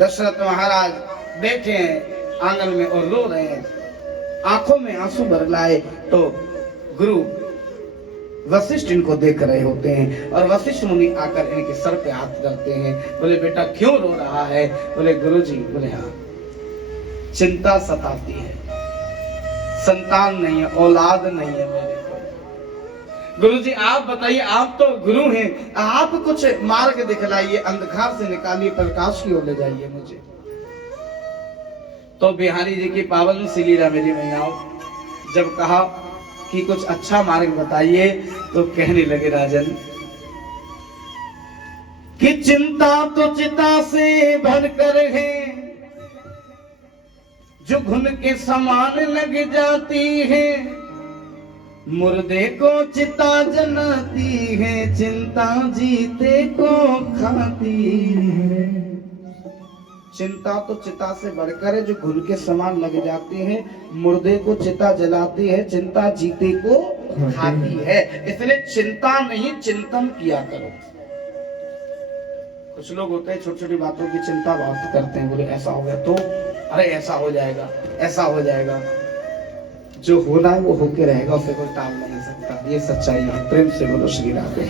दशरथ महाराज बैठे हैं आंगन में और रो रहे हैं, आंखों में आंसू भर लाए। तो गुरु वशिष्ठ इनको देख रहे होते हैं और वशिष्ठ मुनि आकर इनके सर पे हाथ करते हैं। बोले बेटा क्यों रो रहा है? बोले गुरुजी, बोले हाँ चिंता सताती है, संतान नहीं है, औलाद नहीं है मेरे को। गुरुजी आप बताइए, आप तो गुरु हैं, आप कुछ मार्ग दिखलाइए, अंधकार से निकालिए, प्रकाश की ओर ले जाइए मुझे। तो बिहारी जी की पावन सी लीला मेरी मैयाओं, जब कहा कि कुछ अच्छा मार्ग बताइए तो कहने लगे राजन कि चिंता तो चिता से भरकर है, जो घुन के समान लग जाती है, मुर्दे को चिता जलाती है, चिंता जीते को खाती है। चिंता तो चिता से बढ़कर है, जो घुन के समान लग जाती है, मुर्दे को चिता जलाती है, चिंता जीते को खाती है। इसलिए चिंता नहीं चिंतन किया करो। कुछ लोग होते हैं छोटी छोटी बातों की चिंता बहुत करते हैं, बोले ऐसा हो गया तो, अरे ऐसा हो जाएगा, ऐसा हो जाएगा। जो होना है वो होके रहेगा, उसे कोई टाल नहीं सकता। ये सच्चाई है। प्रेम से बोलो श्री राधे।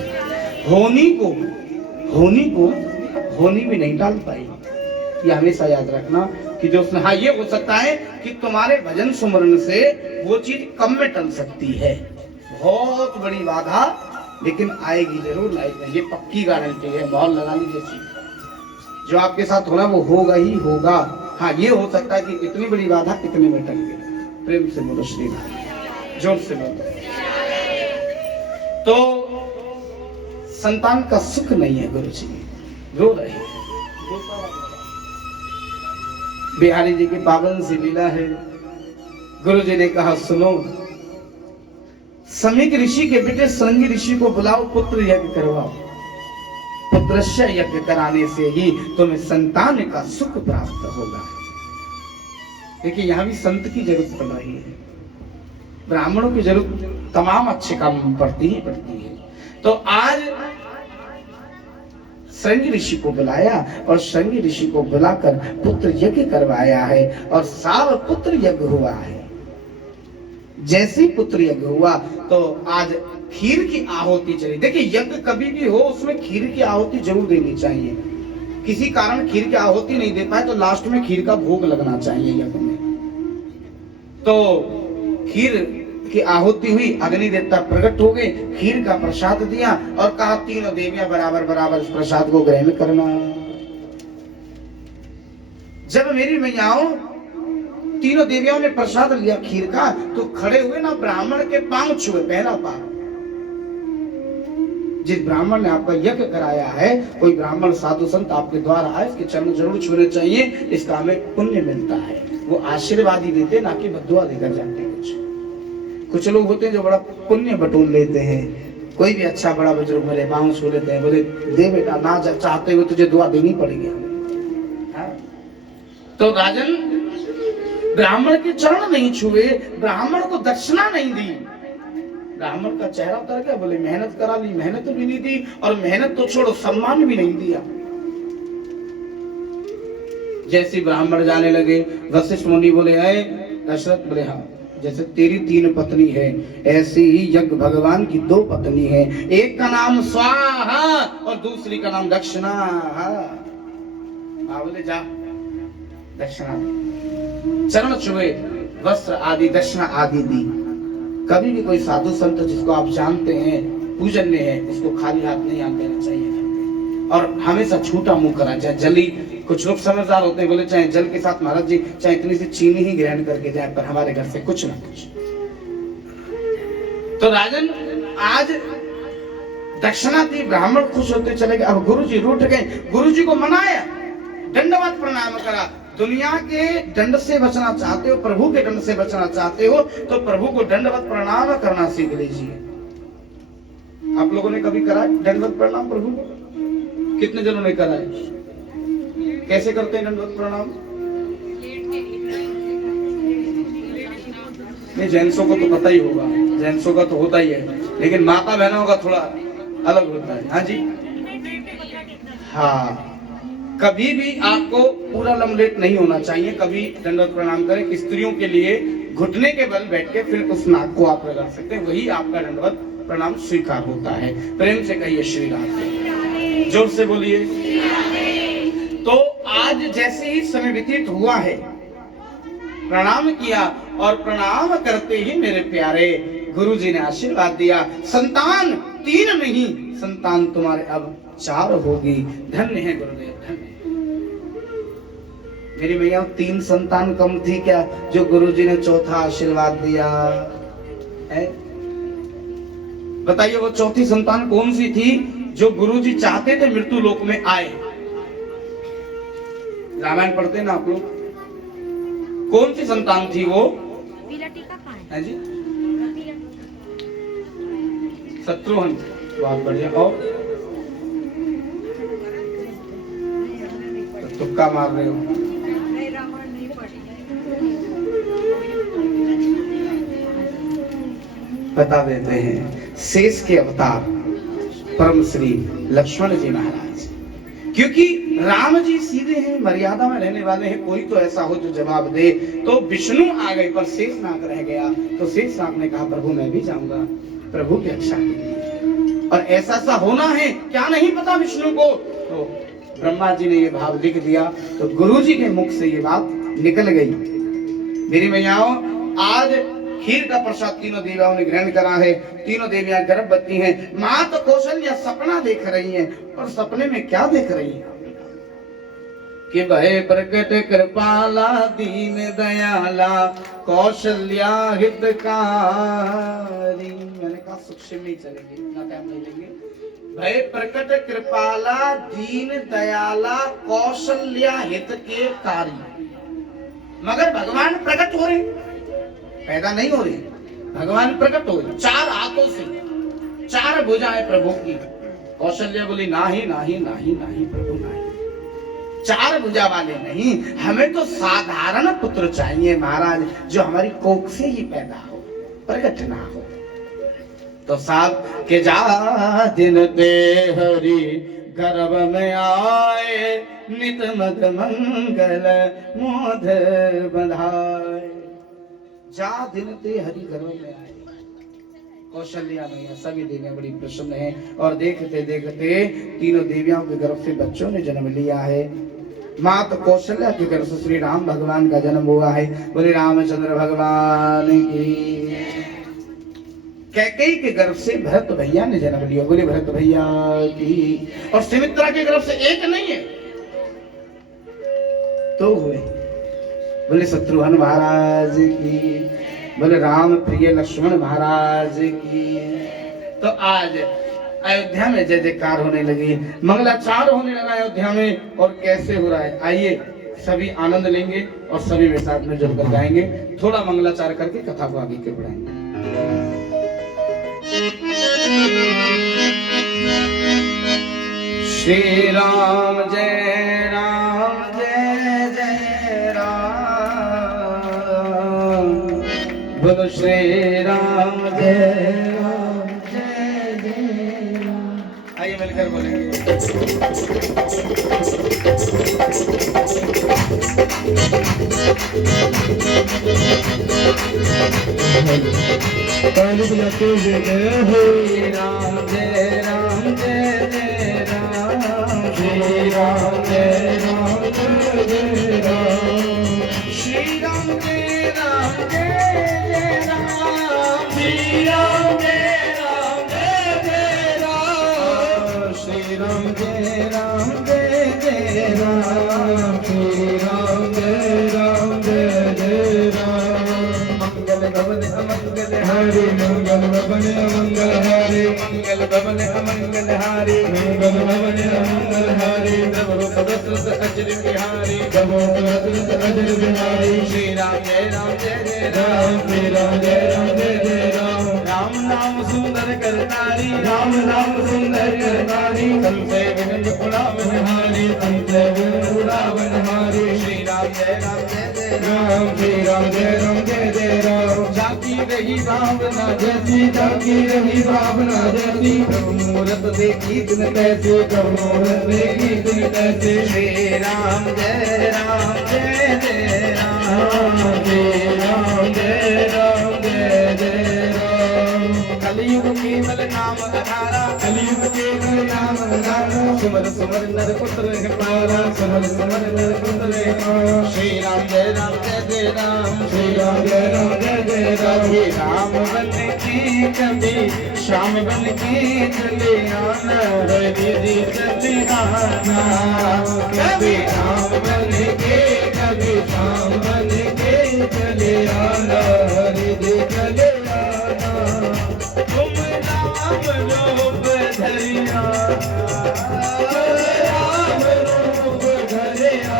होनी भी नहीं टाल पाई। ये हमेशा याद रखना कि जो उसने, हाँ ये हो सकता है कि तुम्हारे भजन सुमरन से वो चीज कम में टल सकती है, बहुत बड़ी बाधा, लेकिन आएगी जरूर लाइफ में, ये पक्की गारंटी है। मॉल लगा लीजिए, जो आपके साथ होना वो होगा ही होगा। हाँ ये हो सकता है कि इतनी बड़ी बाधा इतने में टल गई। प्रेम से बोलो श्री राम, जोर से बोलो। तो संतान का सुख नहीं है गुरु जी, रो रहे हैं। बिहारी जी की पावन सी लीला है। गुरु जी ने कहा सुनो, समीक ऋषि के बेटे संगी ऋषि को बुलाओ, पुत्र यज्ञ करवाओ। पुत्रस्य यज्ञ कराने से ही तुम्हें संतान का सुख प्राप्त होगा। देखिए यहां भी संत की जरूरत पड़ रही है, ब्राह्मणों की जरूरत तमाम अच्छे काम पड़ती ही पड़ती है। तो आज संगी ऋषि को बुलाया और संगी ऋषि को बुलाकर पुत्र यज्ञ करवाया है और साव पुत्र यज्ञ हुआ है। जैसे ही पुत्र यज्ञ हुआ तो आज खीर की आहुति चली। देखिए यज्ञ कभी भी हो उसमें खीर की आहुति जरूर देनी चाहिए। किसी कारण खीर की आहुति नहीं दे पाए तो लास्ट में खीर का भोग लगना चाहिए यज्ञ में। तो खीर की आहुति हुई, अग्नि देवता प्रकट हो गए, खीर का प्रसाद दिया और कहा तीनों देवियां बराबर बराबर इस प्रसाद को ग्रहण करना। जब मेरी मैयाओं तीनों देवियों ने प्रसाद लिया खीर का, तो खड़े हुए ना ब्राह्मण के पांव छुए, पहला पांव। जिस ब्राह्मण ने आपका यज्ञ कराया है, कोई ब्राह्मण साधु संत आपके द्वार आए, इसके चरण जरूर छूने चाहिए, इसका हमें पुण्य मिलता है। वो आशीर्वाद ही देते, ना कि बद्दुआ देकर जाते। कुछ लोग होते हैं जो बड़ा पुण्य बटोर लेते हैं, कोई भी अच्छा बड़ा बुजुर्ग मेरे पांव छू लेते हैं, बोले दे बेटा, ना जब चाहते हुए तुझे दुआ देनी पड़ेगी। तो राजन ब्राह्मण के चरण नहीं छुए, ब्राह्मण को दक्षिणा नहीं दी। ब्राह्मण का चेहरा उतर गया, बोले मेहनत करा ली, मेहनत भी नहीं दी, और मेहनत तो छोड़ो सम्मान भी नहीं दिया। जैसे ब्राह्मण जाने लगे, वशिष्ठ मुनि बोले आए दशरथ, बोले हाँ जैसे तेरी 3 पत्नी है, ऐसे ही यज्ञ भगवान की 2 पत्नी है, एक का नाम स्वाहा और दूसरी का नाम दक्षिणा। बोले जा दक्षिणा, चरण छुए, वस्त्र आदि दक्षिणा आदि दी। कभी भी कोई साधु संत जिसको आप जानते हैं पूजन्य है, उसको खाली हाथ नहीं आने देना चाहिए, और हमेशा छूटा मुंह करा जाए। जली, कुछ लोग समझदार होते हैं, बोले चाहे जल के साथ महाराज जी चाहे इतनी सी चीनी ही ग्रहण करके जाए, पर हमारे घर से कुछ ना कुछ। तो राजन आज दक्षिणा दी, ब्राह्मण खुश होते चले गए। अब गुरु जी रूठ गए, गुरु जी को मनाया, दंडवत प्रणाम करा। दुनिया के दंड से बचना चाहते हो, प्रभु के दंड से बचना चाहते हो, तो प्रभु को दंडवत प्रणाम करना सीख लीजिए। आप लोगों ने कभी करा दंडवत प्रणाम प्रभु को? कितने जनों ने करा है? कैसे करते हैं दंडवत प्रणाम? नहीं, जेंट्सों को तो पता ही होगा, जेंट्सों का तो होता ही है, लेकिन माता बहनों का थोड़ा अलग होता है। हाँ जी, हाँ कभी भी आपको पूरा लमलेट नहीं होना चाहिए। कभी दंडवत प्रणाम करें। स्त्रियों के लिए घुटने के बल बैठ के फिर उस नाक को आप रगड़ सकते हैं, वही आपका दंडवत प्रणाम स्वीकार होता है। प्रेम से कहिए श्री राधे, जोर से बोलिए। तो आज जैसे ही समय व्यतीत हुआ है, प्रणाम किया और प्रणाम करते ही मेरे प्यारे गुरुजी ने आशीर्वाद दिया, संतान 3 नहीं, संतान तुम्हारे अब 4 होगी। धन्य है गुरुदेव, धन्य। मेरी भैया 3 संतान कम थी क्या जो गुरुजी ने चौथा आशीर्वाद दिया है? बताइए वो चौथी संतान कौन सी थी जो गुरुजी चाहते थे मृत्यु लोक में आए? रामायण पढ़ते ना आप लोग, कौन सी संतान थी वो? है जी, शत्रुघ्न। बहुत बढ़िया। और तो तुक्का मार रहे हो। बता देते हैं, शेष के अवतार परम श्री लक्ष्मण जी महाराज, क्योंकि राम जी सीधे हैं, मर्यादा में रहने वाले हैं। कोई तो ऐसा हो जो जवाब दे। तो विष्णु आ गए पर शेषनाग रह गया। तो शेषनाग ने कहा प्रभु मैं भी जाऊंगा प्रभु की रक्षा के लिए, और ऐसा सा होना है क्या नहीं पता विष्णु को। तो ब्रह्मा जी ने ये भाव लिख दिया, तो गुरु जी के मुख से ये बात निकल गई। मेरी मैयाओं, आज खीर का प्रसाद तीनों देवियों ने ग्रहण करा है। तीनों देवियां गर्भवती हैं। माता कौशल्या सपना देख रही हैं, और सपने में क्या देख रही हैं कि भय प्रकट कृपाला दीन दयाला कौशल्या हितकारी। मैंने कहा सूक्ष्म नहीं चलेंगे, इतना टाइम नहीं लेंगे। भय प्रकट कृपाला दीन दयाला कौशल्या हित के कारी। मगर भगवान प्रकट हो रहे, पैदा नहीं हो रही, भगवान प्रकट हो रहे 4 हाथों से, 4 भुजाएं प्रभु की। कौशल्या बोली नाही नाही नाही नाही प्रभु नाही, 4 भुजा वाले नहीं, हमें तो साधारण पुत्र चाहिए महाराज, जो हमारी कोख से ही पैदा हो, प्रकट ना हो। तो साथ के जा दिन ते हरि गर्भ में आए, नित मत मंगल मोद बधाए। जा दिन ते हरि गर्भ में आए। कौशल्या मैया सभी देवियां बड़ी प्रसन्न हैं, और देखते देखते तीनों देवियों के गर्भ से बच्चों ने जन्म लिया है। माता कौशल्या के गर्भ से श्री राम भगवान का जन्म हुआ है। बोले रामचंद्र भगवान की। कैकेयी के गर्भ से भरत भैया ने जन्म लिया। बोले भरत भैया की। और सुमित्रा के गर्भ से एक नहीं है, 2 हुए। बोले शत्रुघ्न महाराज की। बोले राम प्रिय लक्ष्मण महाराज की। तो आज अयोध्या में जय जयकार होने लगी, मंगलाचार होने लगा अयोध्या में। और कैसे हो रहा है, आइए सभी आनंद लेंगे और सभी में साथ में जुड़कर गाएंगे। थोड़ा मंगलाचार करके कथा को आगे के बढ़ाएंगे। श्री राम जय जय राम, बोलो श्री राम जय जय राम। आइए मिलकर बोलेंगे। श्री राम जय राम जय जय राम, श्री राम जय राम जय राम, श्री राम जय राम जय जय राम, श्री राम जय राम जय जय राम, श्री राम जय राम जय जय राम, श्री राम जय राम जय जय राम। मंगल भवन अमंगल हारी, मंगल भवन अमंगल हारी, मंगल भवन अमंगल हारी, मंगल भवन अमंगल हारी। प्रभु सदस्य अजर बिहारी, प्रभु सदस्य अजर बिहारी। श्री राम जय जय राम, श्री राम जय जय राम। राम नाम सुंदर करतारी, राम नाम सुंदर करतारी। संजय विनय उड़ावन हारी, संजय विनय उड़ावन हारी। श्री राम जय जय राम, श्री राम जय जय राम। जागी रही भावना जैसी, जागी रही भावना जैसी, प्रभु मूरत देखी दिन कैसे, प्रभु मूरत देखी दिन कैसे। श्री राम जय राम जय जय राम, जय राम जय राम जय जय राम। कलयुग केवल नाम आधारा, कलयुग केवल नाम आधारा, सुमर सुमर नर पुत्र है पारा, सुमर सुमर नर पुत्र है पारा। श्री राम जय जय राम, श्री राम जय जय राम। हे राम बन के कभी श्याम बन के चले आना, हरि जी चले आना। कभी राम बन के कभी श्याम बन के चले आना, हरि जी चले आना। तुम राम रूप धरिया, राम रूप धरिया,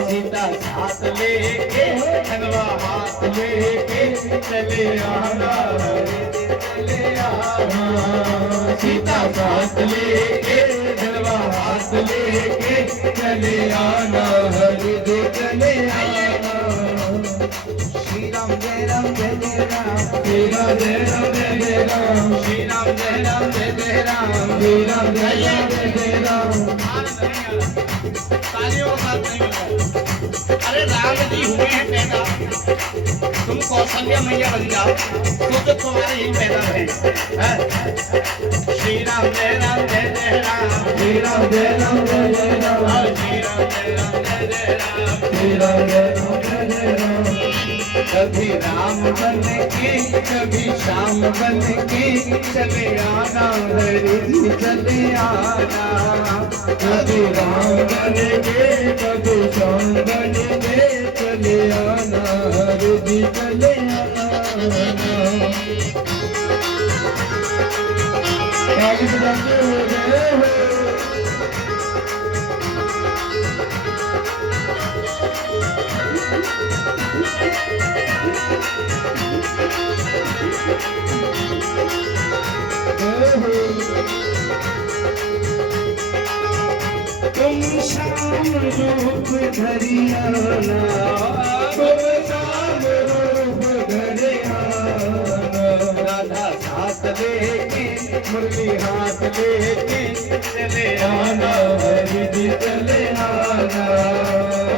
सीता साथ लेके धनवा हाथ लेके चले आना, चले आना। सीता साथ लेके धनवा हाथ लेके चले आना, हरि दे चले आना। श्री राम जय जय राम, श्री राम जय जय राम, श्री राम जय जय राम, श्री राम जय जय राम। तालियों का साथ नहीं मिला। अरे राम जी हुए हैं पैदा, तुम कौशल्या मैया बन जाओ तो तुम्हारे ही पैदा रहे। श्री राम जय जय राम, श्री राम जय जय राम, श्री राम जय जय राम, श्री राम जय जय राम। कभी राम बन के कभी श्याम बन के चले आना, हरि जी चले आना। कभी राम बन के कभी श्याम बन के चले आना, हरि जी चले आना। आगे बजाते हो गए हो। तुम श्याम रूप धरियाना, तुम श्याम रूप धरियाना। राधा साथ लेके मुरली हाथ लेके चले आना, हरि जी चले आना।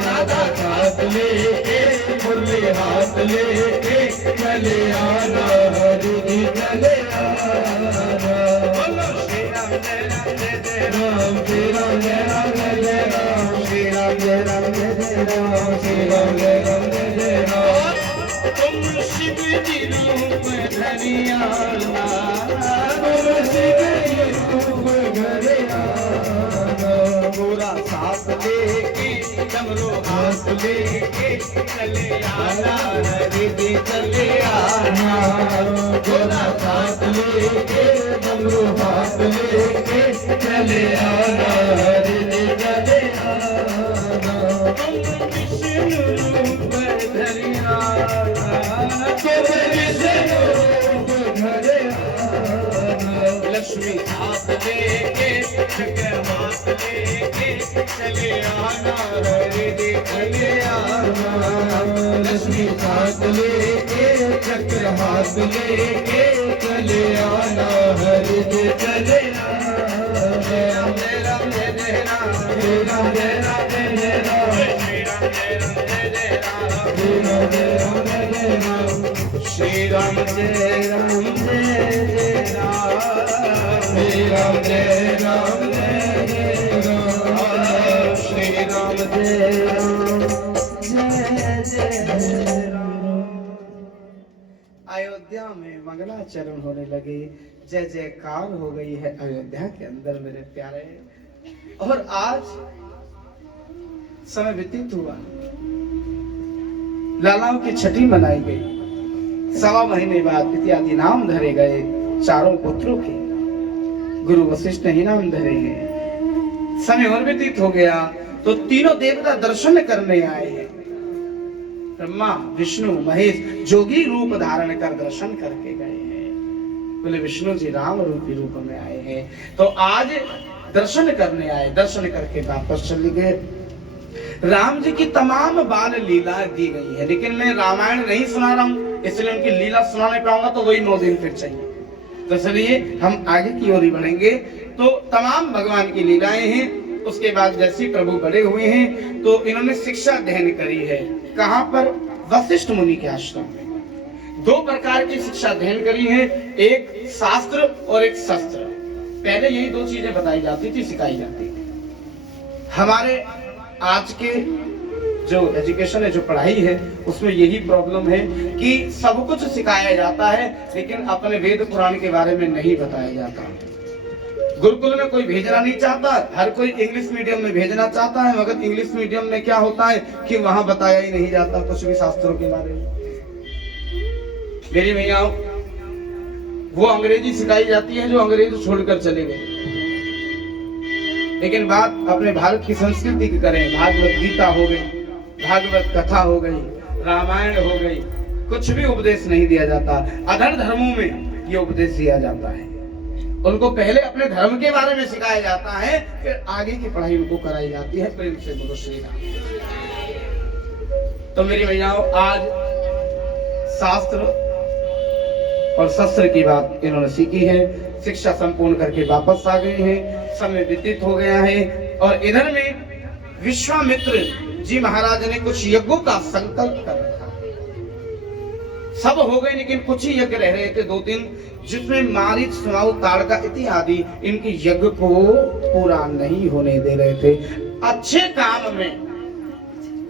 राधा साथ लेके मुरली हाथ लेके चले आना, हरि जी चले आना। बोलो श्री राम जय जय राम, श्री राम जय जय राम, श्री राम जय जय राम, श्री राम जय जय राम। तुम शिव जी रूप धरियाना, तुम शिव जी रूप धरियाना। पूरा साथ लेके डमरू हाथ लेके चले आना, हरि जी चले आना। पूरा साथ लेके डमरू हाथ लेके चले आना, हरि जी चले आना। तुम विष्णु रूप धरियाना, तुम विष्णु रूप धरियाना। लक्ष्मी हाथ लेके चक्र हाथ लेके चले आना, हरि जी चले आना। लक्ष्मी हाथ लेके चक्र हाथ लेके चले आना, हरि जी चले आना। जय राम जय राम जय जय राम, जय राम जय राम जय जय राम, श्री राम जय जय राम, श्री राम जय जय राम। श्री राम जय राम जय जय राम, श्री राम जय राम जय जय राम, श्री राम जय राम जय जय राम। अयोध्या में मंगलाचरण होने लगे, जय जयकार हो गई है अयोध्या के अंदर मेरे प्यारे। और आज समय व्यतीत हुआ, लालाओं की छठी मनाई गई। 1.25 महीने बाद इत्यादि नाम धरे गए चारों पुत्रों के। गुरु वशिष्ठ ने ही नाम धरे हैं। समय और व्यतीत हो गया तो तीनों देवता दर्शन करने आए हैं। ब्रह्मा विष्णु महेश जोगी रूप धारण कर दर्शन करके गए हैं। बोले विष्णु जी राम रूपी रूप में आए हैं, तो आज दर्शन करने आए। दर्शन करके वापस चले गए। राम जी की तमाम बाल लीला दी गई है, लेकिन मैं रामायण नहीं सुना रहा हूं। इसलिए उनकी लीला सुना नहीं पाऊंगा तो वही 9 दिन फिर चाहिए। तो इसलिए हम आगे की ओर ही बढ़ेंगे। तो तमाम भगवान की लीलाएं हैं। उसके बाद जैसे प्रभु बड़े हुए हैं तो इन्होंने शिक्षा अध्ययन करी है। कहां पर? वशिष्ठ मुनि के आश्रम में। 2 प्रकार की शिक्षा अध्ययन करी है, एक शास्त्र और एक शस्त्र। पहले यही 2 चीजें बताई जाती थी, सिखाई जाती थी। हमारे आज के जो एजुकेशन है, जो पढ़ाई है, उसमें यही प्रॉब्लम है कि सब कुछ सिखाया जाता है लेकिन अपने वेद पुराण के बारे में नहीं बताया जाता। गुरुकुल में कोई भेजना नहीं चाहता, हर कोई इंग्लिश मीडियम में भेजना चाहता है, मगर इंग्लिश मीडियम में क्या होता है कि वहां बताया ही नहीं जाता कुछ भी शास्त्रों के बारे में। मेरी भैया, वो अंग्रेजी सिखाई जाती है जो अंग्रेज छोड़कर चले गए। लेकिन बात अपने भारत की संस्कृति की करें, भागवत गीता हो गई, भागवत कथा हो गई, रामायण हो गई, कुछ भी उपदेश नहीं दिया जाता। अदर धर्मों में ये उपदेश दिया जाता है। उनको पहले अपने धर्म के बारे में सिखाया जाता है, फिर आगे की पढ़ाई उनको कराई जाती है। प्रेम से बोलो श्री राम। तो मेरी भैयाओं, आज शास्त्र और शस्त्र की बात इन्होंने सीखी है। शिक्षा संपूर्ण करके वापस आ गए हैं। समय व्यतीत हो गया है और इधर में विश्वामित्र जी महाराज ने कुछ यज्ञों का संकल्प कर रखा। सब हो गए लेकिन कुछ ही यज्ञ रह रहे थे 2-3, जिसमें मारीच, सुनाऊ, ताड़का इत्यादि इनके यज्ञ को पूरा नहीं होने दे रहे थे। अच्छे काम में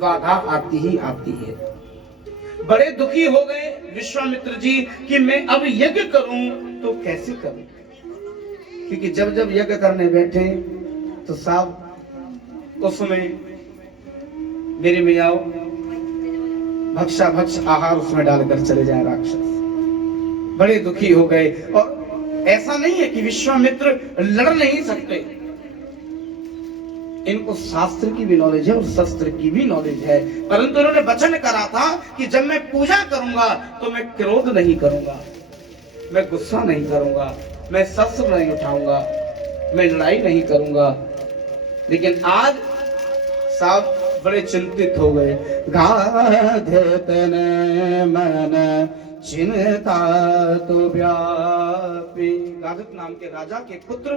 बाधा आती ही आती है। बड़े दुखी हो गए विश्वामित्र जी कि मैं अब यज्ञ करूं तो कैसे करूं, क्योंकि जब जब यज्ञ करने बैठे तो साहब उसमें मेरी मियाओ भक्ष आहार उसमें डालकर चले जाए राक्षस। बड़े दुखी हो गए। और ऐसा नहीं है कि विश्वामित्र लड़ नहीं सकते, इनको शास्त्र की भी नॉलेज है और शस्त्र की भी नॉलेज है, परंतु इन्होंने वचन करा था कि जब मैं पूजा करूंगा तो मैं क्रोध नहीं करूंगा, मैं गुस्सा नहीं करूंगा, मैं शस्त्र नहीं उठाऊंगा, मैं लड़ाई नहीं करूंगा। लेकिन आज साहब बड़े चिंतित हो गए। गाधतन मन चिंता तो व्यापी। गाधत नाम के राजा के पुत्र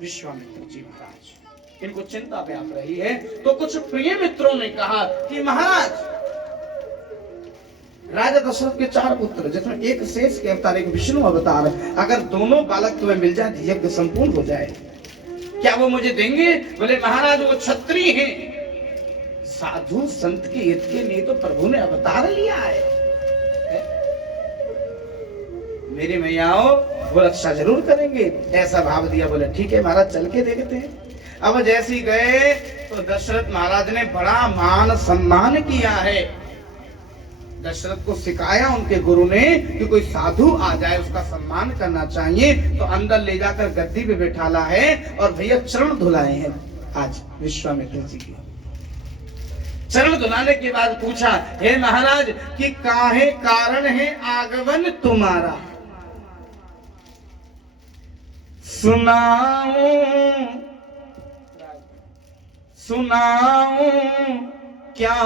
विश्वामित्र जी महाराज, इनको चिंता व्याप रही है। तो कुछ प्रिय मित्रों ने कहा कि महाराज, राजा दशरथ के 4 पुत्र, जिसमें एक शेष के अवतार, एक विष्णु अवतार, अगर दोनों बालक तुम्हें मिल जाए, यज्ञ संपूर्ण हो जाए, क्या वो मुझे देंगे? बोले महाराज, वो क्षत्रिय हैं, साधु संत के हित के लिए तो प्रभु ने अवतार लिया है। मेरे मैयाओं, वो रक्षा जरूर करेंगे, ऐसा भाव दिया। बोले ठीक है महाराज, चल के देखते हैं। अब जैसे ही गए तो दशरथ महाराज ने बड़ा मान सम्मान किया है। दशरथ को सिखाया उनके गुरु ने कि कोई साधु आ जाए उसका सम्मान करना चाहिए, तो अंदर ले जाकर गद्दी पे बैठाला है और भैया चरण धुलाए हैं आज विश्वामित्र जी के। चरण धुलाने के बाद पूछा, हे महाराज कि काहे कारण है आगमन तुम्हारा? सुनाऊं क्या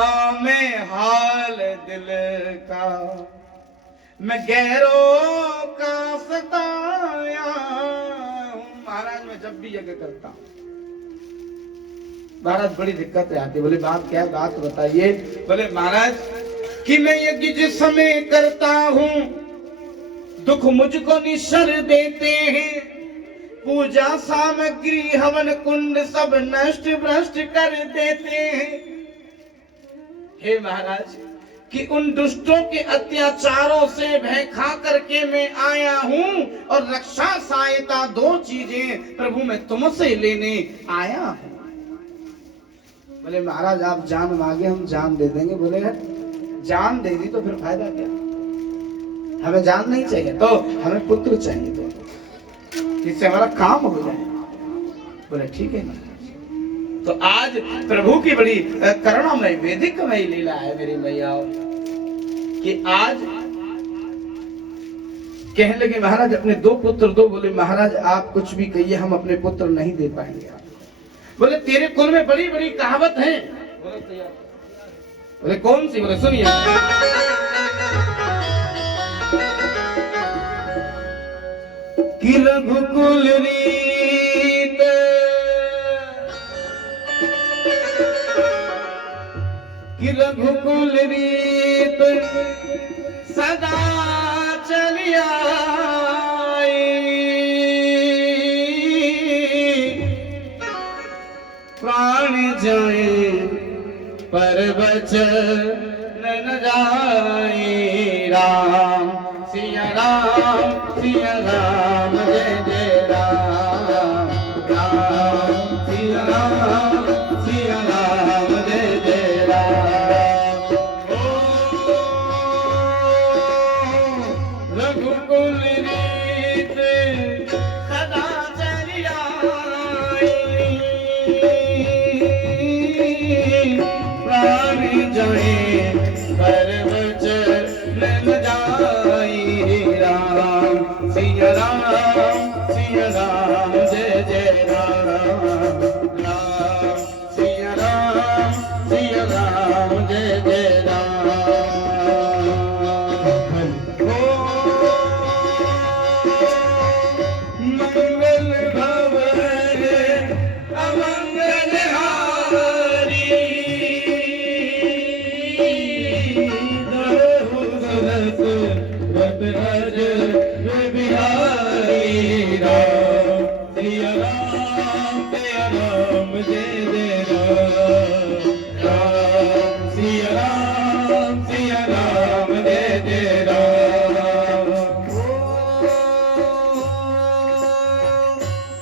मैं हाल दिल का, मैं गैरों का सताया हूं। महाराज, मैं जब भी यज्ञ करता हूं महाराज बड़ी दिक्कत आती। बोले बात क्या? बात बताइए। बोले महाराज कि मैं यज्ञ जिस समय करता हूं, दुख मुझको निश्चर देते हैं, पूजा सामग्री हवन कुंड सब नष्ट भ्रष्ट कर देते हैं। हे महाराज कि उन दुष्टों के अत्याचारों से भय खा करके मैं आया हूं और रक्षा सहायता 2 चीजें प्रभु मैं तुमसे लेने आया हूं। बोले महाराज आप जान मांगे, हम जान दे देंगे। बोले जान दे दी तो फिर फायदा क्या? हमें जान नहीं चाहिए, तो हमें पुत्र चाहिए, तो जिससे हमारा काम हो जाए। बोले ठीक है महाराज। तो आज प्रभु की बड़ी करुणामय वैदिकमय लीला है मेरी मैया, कि आज कहने लगे महाराज अपने 2 पुत्र दो। बोले महाराज आप कुछ भी कहिए, हम अपने पुत्र नहीं दे पाएंगे। बोले तेरे कुल में बड़ी बड़ी कहावत है। बोले कौन सी? बोले सुनिए। कि रघुकुल रीत कि रघुकुल रीत सदा चली आई प्राण जाए पर वचन न जाए राम सिया राम जय जय राम राम सिया राम जय जय राम ओ रघुकुल रीत सदा चली आई प्राण जाए पर वचन न जाई राम सिया राम जय जय राम राम सिया राम जय जय राम मंगल भवन अमंगल हारी रज बिहारी राम सिया राम जय जय राम सिया राम जय जय राम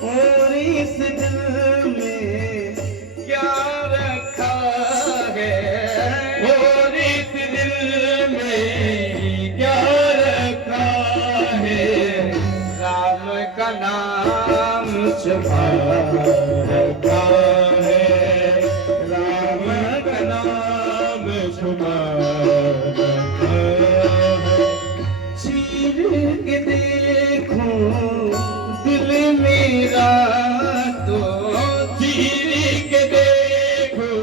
और इस दिल में क्या रखा है और इस दिल में क्या रखा है राम का नाम छुपा रखा है राम का नाम छुपा रखा है चीर के देखूं दिल मेरा तो चीर के देखूं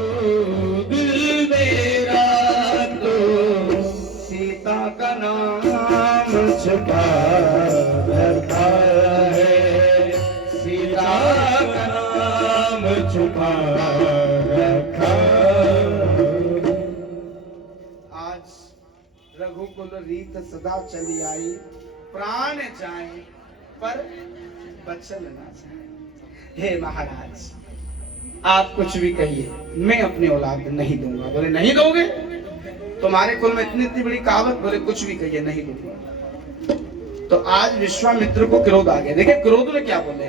दिल मेरा तो सीता का नाम छुपा रखा है सीता का नाम छुपा रखा। आज रघुकुल रीत सदा चली आई प्राण जाए पर बचन ना जाए। हे महाराज आप कुछ भी कहिए मैं अपनी औलाद नहीं दूंगा। बोले नहीं दोगे? तुम्हारे कुल में इतनी इतनी बड़ी कहावत। बोले कुछ भी कहिए नहीं दूंगा। तो आज विश्वामित्र को क्रोध आ गया। देखिए क्रोध में क्या बोले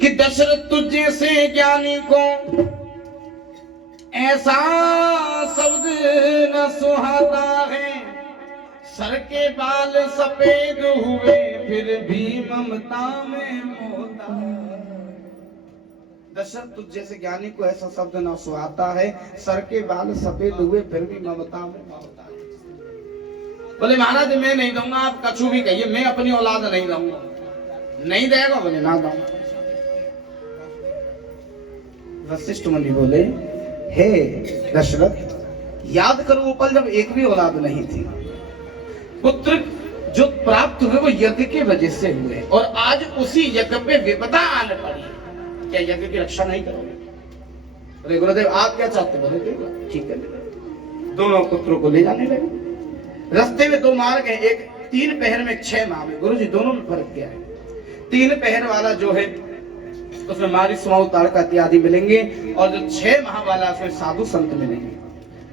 कि दशरथ तुझे से ज्ञानी को ऐसा शब्द न सुहाता है सर के बाल सफेद हुए फिर भी ममता में मोहता। दशरथ तुझ जैसे ज्ञानी को ऐसा शब्द न सुहाता है सर के बाल सफेद हुए फिर भी ममता में मोहता। बोले महाराज मैं नहीं दूंगा। आप कछु भी कहिए मैं अपनी औलाद नहीं दूंगा। नहीं देगा? बोले ना दूंगा। वशिष्ठ मुनि बोले हे दशरथ याद करो वो पल जब एक भी औलाद नहीं थी। पुत्र जो प्राप्त हुए वो यज्ञ के वजह से हुए और आज उसी यज्ञ पे विपदा आने पड़ी। क्या यज्ञ की रक्षा नहीं करोगे? बोले गुरुदेव आप क्या चाहते? बोले ठीक है। दोनों पुत्रों को ले जाने लगे। रास्ते में दो मार्ग है, एक 3 पहर में 6 माह में। गुरु जी दोनों में फर्क क्या है? 3 पहर वाला जो है उसमें मारी सुमाऊ ताड़का इत्यादि मिलेंगे और जो 6 माह वाला उसमें साधु संत मिलेंगे।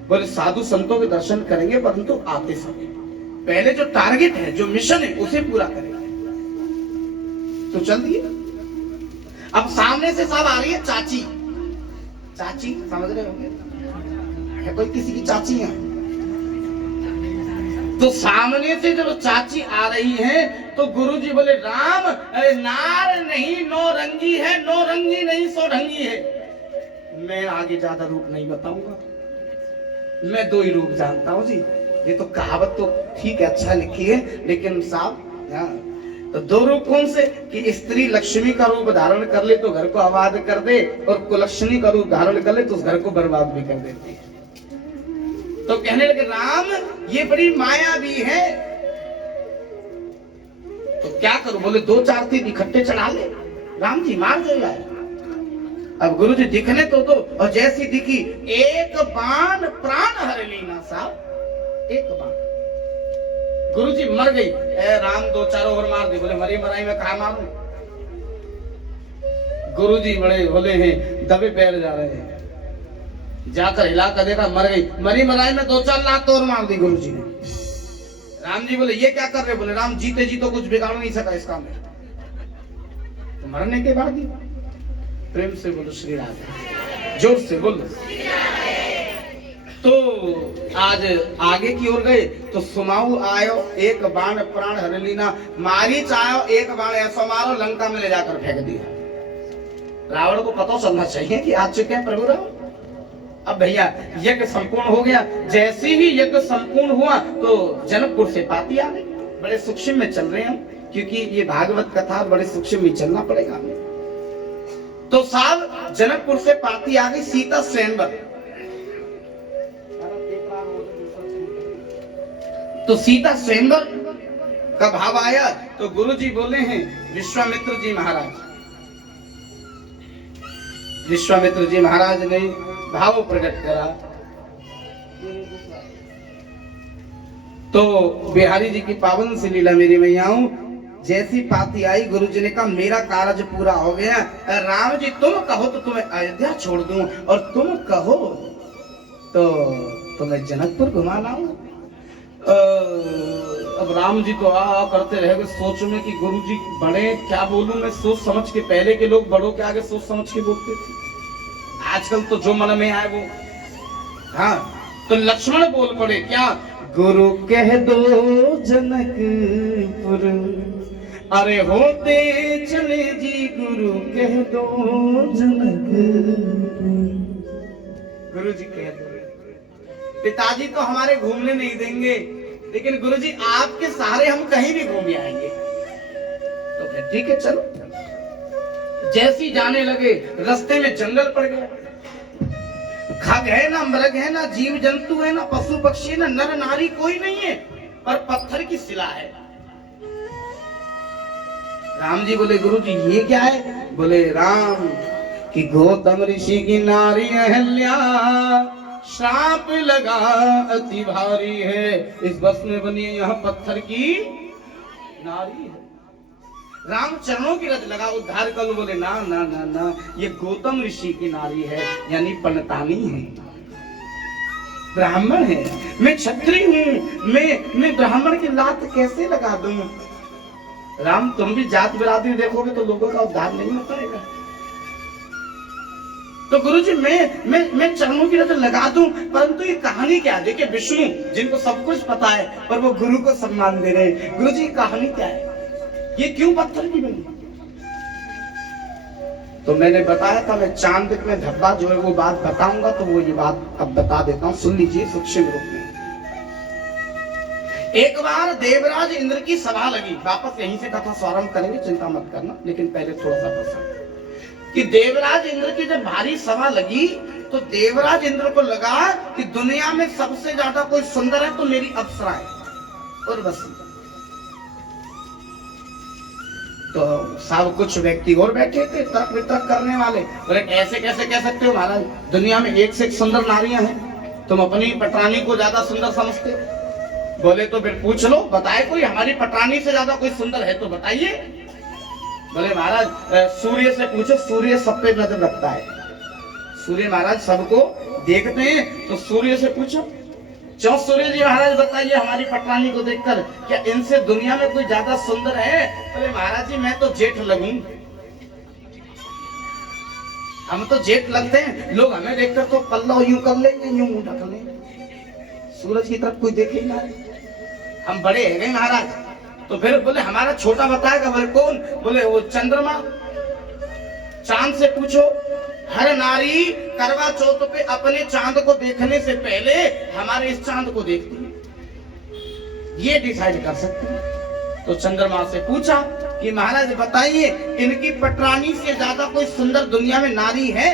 बोले साधु संतों के दर्शन करेंगे परंतु आते समय पहले जो टारगेट है जो मिशन है उसे पूरा करेंगे। तो चल दिए। अब सामने से सब आ रही है चाची। चाची समझ रहे होंगे है कोई किसी की चाची है। तो सामने से जब चाची आ रही है तो गुरुजी बोले राम अरे नार नहीं नौरंगी है, नौरंगी नहीं सोरंगी है। मैं आगे ज्यादा रूप नहीं बताऊंगा। मैं 2 ही रूप जानता हूँ जी। ये तो कहावत तो ठीक है अच्छा लिखी है लेकिन साहब तो 2 रूप कौन से कि स्त्री लक्ष्मी का रूप धारण कर ले तो घर को आबाद कर दे और कुलक्ष्मी का रूप धारण कर ले तो उस घर को बर्बाद भी कर देती है। तो कहने लगे राम ये बड़ी माया भी है। तो क्या करूं? बोले 2-4 इकट्ठे चढ़ा ले, राम जी मार देगा। अब गुरु जी दिखने तो दो, और जैसी दिखी एक बाण प्राण हर लीना साहब, एक बाण। गुरु जी मर गई। ए राम 2-4 और मार दे। बोले मरी मराई में कहा मारूं? गुरु जी बड़े बोले हैं, दबे पैर जा रहे हैं, जाकर हिला कर देखा मर गई। मरी मराई में 2-4 लात और मार दी गुरु जी ने। राम जी बोले ये क्या कर रहे? बोले राम जीते जी तो कुछ बिगाड़ नहीं सका इस काम में, तो मरने के बाद ही। प्रेम से बोलो श्री राधे, जोर से बोलो। तो आज आगे की ओर गए तो सुमाऊ आयो एक बाण प्राण हर लीना, मारीच आयो एक बाण ऐसा मारो लंका में ले जाकर फेंक दिया। रावण को पता चलना चाहिए कि आ चुके हैं प्रभु राम। अब भैया यज्ञ संपूर्ण हो गया। जैसे ही यज्ञ संपूर्ण हुआ तो जनकपुर से पाती आ गई। बड़े सूक्ष्म में चल रहे हैं हम, क्योंकि ये भागवत कथा बड़े सूक्ष्म में चलना पड़ेगा हमें। तो साहब जनकपुर से पाती आ गई सीता स्वयंवर। तो सीता स्वयंवर का भाव आया तो गुरु जी बोले हैं विश्वामित्र जी महाराज। विश्वामित्र जी महाराज ने भाव प्रकट करा। तो बिहारी जी की पावन सी लीला मेरी मैयाओं, जैसी पाती आई गुरु जी ने कहा मेरा कार्य पूरा हो गया। राम जी तुम कहो तो तुम्हें अयोध्या छोड़ दूं, और तुम कहो तो मैं जनकपुर घुमा लाऊं। अब राम जी तो आ करते रहे सोच में कि गुरु जी बड़े, क्या बोलूं मैं सोच समझ के। पहले के लोग बड़ों के आगे सोच समझ के बोलते थे, आजकल तो जो मन में आए वो। हाँ तो लक्ष्मण बोल पड़े क्या? गुरु कह दो जनकपुर, अरे होते चले जी गुरु कह दो जनकपुर। गुरु जी कह दो। पिताजी तो हमारे घूमने नहीं देंगे, लेकिन गुरु जी आपके सहारे हम कहीं भी घूम आएंगे। तो फिर ठीक है चलो। जैसी जाने लगे रास्ते में जंगल पड़ गया। खग है ना, मृग है ना, जीव जंतु है ना, पशु पक्षी है ना, नर नारी कोई नहीं है, पर पत्थर की शिला है। राम जी बोले गुरु जी ये क्या है? बोले राम कि गौतम ऋषि की नारी अहल्या श्राप लगा अति भारी है, इस बस में बनी यह पत्थर की नारी है। राम चरणों की रज लगा उद्धार कर। बोले ना ना ना ना, ये गौतम ऋषि की नारी है, यानी पनतानी है, ब्राह्मण है। मैं क्षत्रिय हूँ, मैं ब्राह्मण की लात कैसे लगा दूं? राम तुम भी जात बिरादरी देखोगे तो लोगों का उद्धार नहीं हो पाएगा। तो गुरुजी मैं चरणों की रज लगा दूं, परंतु ये कहानी क्या है? देखिए विष्णु जिनको सब कुछ पता है पर वो गुरु को सम्मान दे रहे। गुरुजी कहानी क्या है? ये क्यों पत्थर की बनी? तो मैंने बताया था मैं चांद में धब्बा जो है वो बात बताऊंगा, तो वो ये बात अब बता देता हूं, सुन लीजिए सूक्ष्म रूप में। एक बार देवराज इंद्र की सभा लगी। वापस यहीं से कथा प्रारंभ करेंगे, चिंता मत करना, लेकिन पहले थोड़ा सा प्रसंग कि देवराज इंद्र की जब भारी सभा लगी तो देवराज इंद्र को लगा कि दुनिया में सबसे ज्यादा कोई सुंदर है तो मेरी अप्सरा है और बस। तो सब कुछ व्यक्ति और बैठे थे तर्क वितर्क करने वाले। बोले ऐसे कैसे कह सकते हो महाराज, दुनिया में एक से एक सुंदर नारियां हैं, तुम अपनी पटरानी को ज्यादा सुंदर समझते हो। बोले तो फिर पूछ लो, बताए कोई हमारी पटरानी से ज्यादा कोई सुंदर है तो बताइए। बोले महाराज सूर्य से पूछो, सूर्य सब पे नजर रखता है, सूर्य महाराज सबको देखते हैं, तो सूर्य से पूछो। चौ सूर्य जी महाराज बताइए हमारी पटरानी को देखकर क्या इनसे दुनिया में कोई ज्यादा सुंदर है? बोले महाराज जी मैं तो जेठ लगूं, हम तो जेठ लगते हैं, लोग हमें देखकर तो पल्ला यूं कर लेंगे, यूं मुंह ढक लेंगे, सूरज की तरफ कोई देखे ही ना, हम बड़े हैं महाराज। तो फिर बोले हमारा छोटा बताएगा। बोले कौन? बोले वो चंद्रमा। चांद से पूछो, हर नारी करवा चौथ पे अपने चांद को देखने से पहले हमारे इस चांद को देखती है, ये डिसाइड कर सकते हैं। तो चंद्रमा से पूछा कि महाराज बताइए इनकी पटरानी से ज्यादा कोई सुंदर दुनिया में नारी है?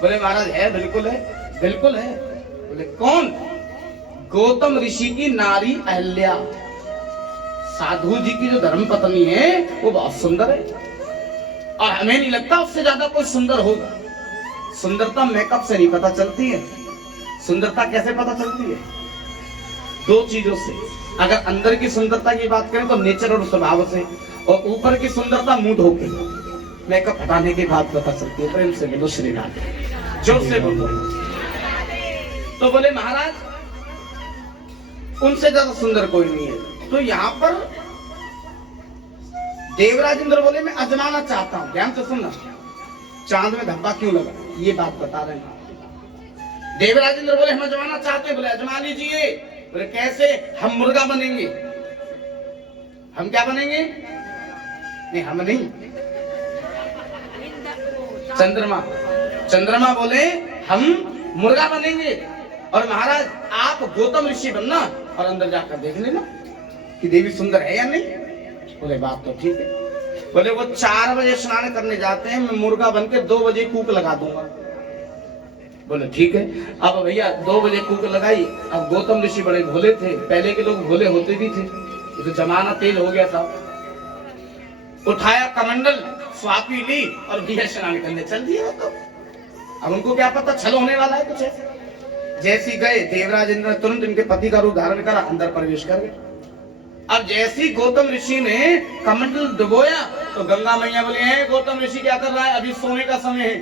बोले महाराज है, बिल्कुल है, बिल्कुल है। बोले कौन? गौतम ऋषि की नारी अहल्या, साधु जी की जो धर्म पत्नी है वो बहुत सुंदर है, और हमें नहीं लगता उससे ज्यादा कोई सुंदर होगा। सुंदरता मेकअप से नहीं पता चलती है। सुंदरता कैसे पता चलती है? दो चीजों से। अगर अंदर की सुंदरता की बात करें तो नेचर और स्वभाव से, और ऊपर की सुंदरता मूड होके मेकअप हटाने की बात पता चलती है। प्रेम से बोलो श्री राधे, जोर से बोलो। तो बोले महाराज उनसे ज्यादा सुंदर कोई नहीं है। तो यहाँ पर देवराज इंद्र बोले मैं अजमाना चाहता हूं। ध्यान से सुनना, चांद में धब्बा क्यों लगा ये बात बता रहे हैं। देवराज इंद्र बोले हम अजमाना चाहते हैं। बोले अजमा लीजिए। बोले कैसे? हम मुर्गा बनेंगे। हम क्या बनेंगे? नहीं हम नहीं, चंद्रमा। चंद्रमा बोले हम मुर्गा बनेंगे, और महाराज आप गौतम ऋषि बनना और अंदर जाकर देख लेना कि देवी सुंदर है या नहीं। बोले बात तो ठीक है। बोले वो 4 बजे स्नान करने जाते हैं, मैं मुर्गा बन के 2 बजे कूक लगा दूंगा। बोले ठीक है। अब भैया 2 बजे कूक लगाई। अब गौतम ऋषि बड़े भोले थे, पहले के लोग भोले होते भी थे, ये तो जमाना तेज हो गया था। उठाया कमंडल, स्वापी ली और भैया स्नान करने चल दिया। तो अब उनको क्या पता छल होने वाला है कुछ ऐसे। जैसी गए देवराज इंद्र तुरंत इनके पति का रूप धारण करा, अंदर प्रवेश कर गए। अब जैसी गौतम ऋषि ने कमंडल डुबोया तो गंगा मैया बोली है गौतम ऋषि क्या कर रहा है? अभी सोने का समय है,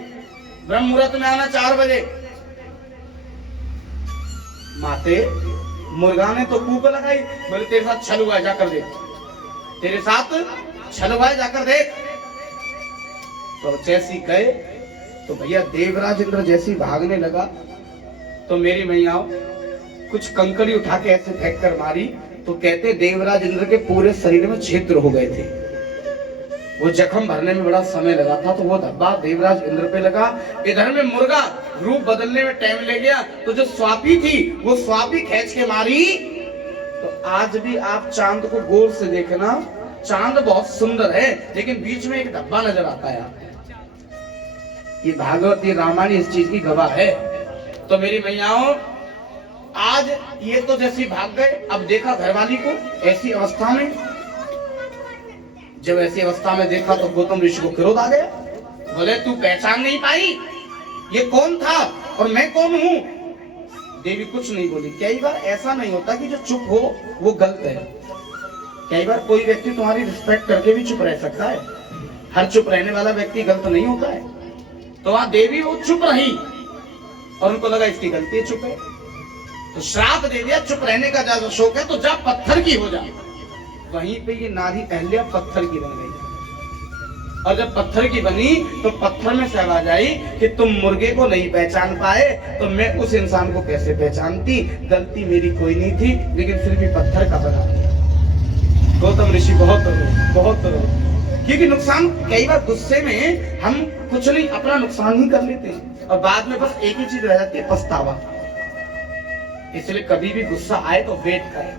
ब्रह्म मुहूर्त में आना 4 बजे। माते मुर्गा ने तो कूक लगाई। बोले तेरे साथ छल हुआ है, जाकर देख। तेरे साथ छल हुआ है, जाकर देख। तो जैसी गए तो भैया देवराज इंद्र जैसी भागने लगा तो मेरी मैया कुछ कंकड़ी उठा के ऐसे फेंक कर मारी, तो कहते देवराज इंद्र के पूरे शरीर में छिद्र हो गए थे। वो जख्म भरने में बड़ा समय लगा था, तो वो धब्बा देवराज इंद्र पे लगा। इधर में मुर्गा रूप बदलने में टाइम ले गया, तो जो स्वापी थी वो स्वापी खींच के मारी। तो आज भी आप चांद को गौर से देखना, चांद बहुत सुंदर है लेकिन बीच में एक धब्बा नजर आता है। ये भागवत ये रामायण इस चीज की गवाह है। तो मेरी मैयाओं आज ये तो जैसी भाग गए, अब देखा घरवाली को ऐसी अवस्था में। जब ऐसी अवस्था में देखा तो गौतम ऋषि को क्रोध आ गया। बोले तू पहचान नहीं पाई ये कौन था और मैं कौन हूं? देवी कुछ नहीं बोली। कई बार ऐसा नहीं होता कि जो चुप हो वो गलत है। कई बार कोई व्यक्ति तुम्हारी रिस्पेक्ट करके भी चुप रह सकता है। हर चुप रहने वाला व्यक्ति गलत नहीं होता है। तो वहां देवी वो चुप रही और उनको लगा इसकी गलती है, चुप है, तो श्राप दे दिया चुप रहने का ज्यादा शौक है तो जा पत्थर की हो जा। वहीं पे ये नारी अहल्या पत्थर की बन गई, और जब पत्थर की बनी तो पत्थर में से आवाज आई कि तुम मुर्गे को नहीं पहचान पाए तो मैं उस इंसान को कैसे पहचानती? गलती मेरी कोई नहीं थी, लेकिन फिर भी पत्थर का बना। गौतम ऋषि बहुत क्योंकि नुकसान कई बार गुस्से में हम कुछ नहीं अपना नुकसान ही कर लेते हैं, और बाद में बस एक ही चीज रह जाती है, पछतावा। इसलिए कभी भी गुस्सा आए तो वेट करें,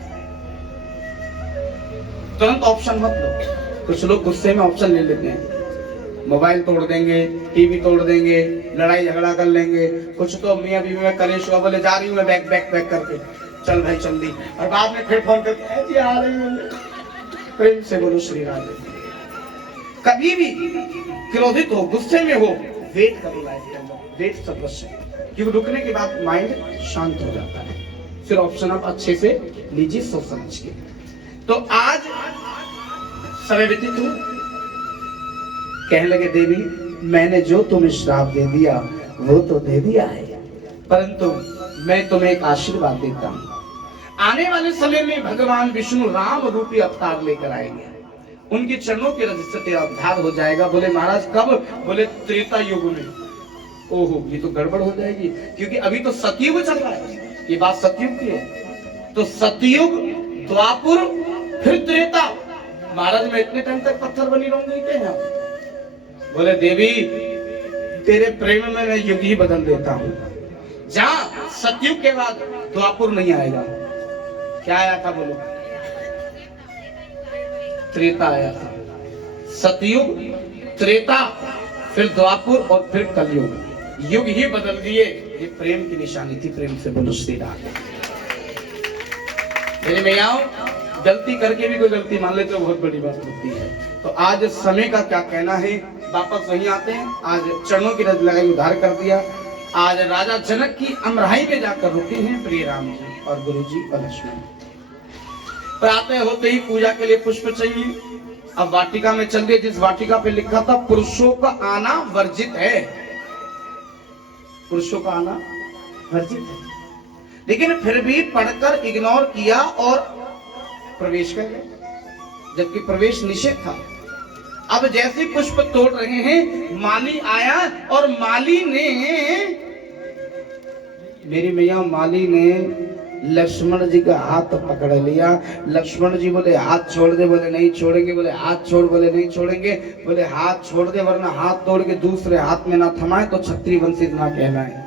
तुरंत ऑप्शन मत लो। कुछ लोग गुस्से में ऑप्शन ले लेते हैं, मोबाइल तोड़ देंगे, टीवी तोड़ देंगे, लड़ाई झगड़ा कर लेंगे। कुछ तो मियां बीवी में कलेश हुआ, बोले जा रही हूँ मैं बैग पैक करके, चल भाई चल दी, और बाद में फिर फोन करके जी आ रही हूँ। प्रेम से बोलो श्री राधे। कभी भी क्रोधित हो, गुस्से में हो, वेट करो लाइफ के अंदर, वेट सदृश है, क्योंकि रुकने के बाद माइंड शांत हो जाता है। फिर ऑप्शन आप अच्छे से लीजिए सोच समझ के। तो आज समय व्यतीत हुआ, कहने लगे देवी मैंने जो तुम्हें श्राप दे दिया वो तो दे दिया है, परंतु मैं तुम्हें एक आशीर्वाद देता हूं। आने वाले समय में भगवान विष्णु राम रूपी अवतार लेकर आएंगे, उनके चरणों के रज से तेरा उद्धार हो जाएगा। बोले महाराज कब? बोले त्रेता युग में। ओहो ये तो गड़बड़ हो जाएगी, क्योंकि अभी तो सतयुग चल रहा है, ये बात सतयुग की है। तो सतयुग, द्वापुर, फिर त्रेता। महाराज मैं इतने टाइम तक पत्थर बनी रहूंगी क्या यहाँ? बोले देवी तेरे प्रेम में मैं युग ही बदल देता हूँ। जहां सतयुग के बाद द्वापुर नहीं आएगा, क्या आया था बोलो? त्रेता आया था। सतयुग, त्रेता, फिर द्वापुर और फिर कलयुग, युग ही बदल दिए। ये प्रेम की निशानी थी। प्रेम से बोलो श्री राम। मेरे मैयाओं गलती करके भी कोई गलती मान ले तो बहुत बड़ी बात होती है। तो आज समय का क्या कहना है, वापस वहीं आते हैं। आज चरणों की रज लगाई, उद्धार कर दिया। आज राजा जनक की अमराई में जाकर रुके हैं प्रिय राम जी और गुरु जी और लक्ष्मण। प्रातः होते ही पूजा के लिए पुष्प चाहिए। अब वाटिका में चल गए, जिस वाटिका पे लिखा था पुरुषों का आना वर्जित है, पुरुषों का आना वर्जित है, लेकिन फिर भी पढ़कर इग्नोर किया और प्रवेश कर गए, जबकि प्रवेश निषेध था। अब जैसे पुष्प तोड़ रहे हैं, माली आया और माली ने, मेरी मैया माली ने लक्ष्मण जी का हाथ पकड़ लिया। लक्ष्मण जी बोले हाथ छोड़ दे, बोले नहीं छोड़ेंगे, बोले हाथ छोड़, बोले नहीं छोड़ेंगे, बोले हाथ छोड़ दे वरना हाथ तोड़ के दूसरे हाथ में ना थमाए तो क्षत्रिय वंशित ना कहलाए।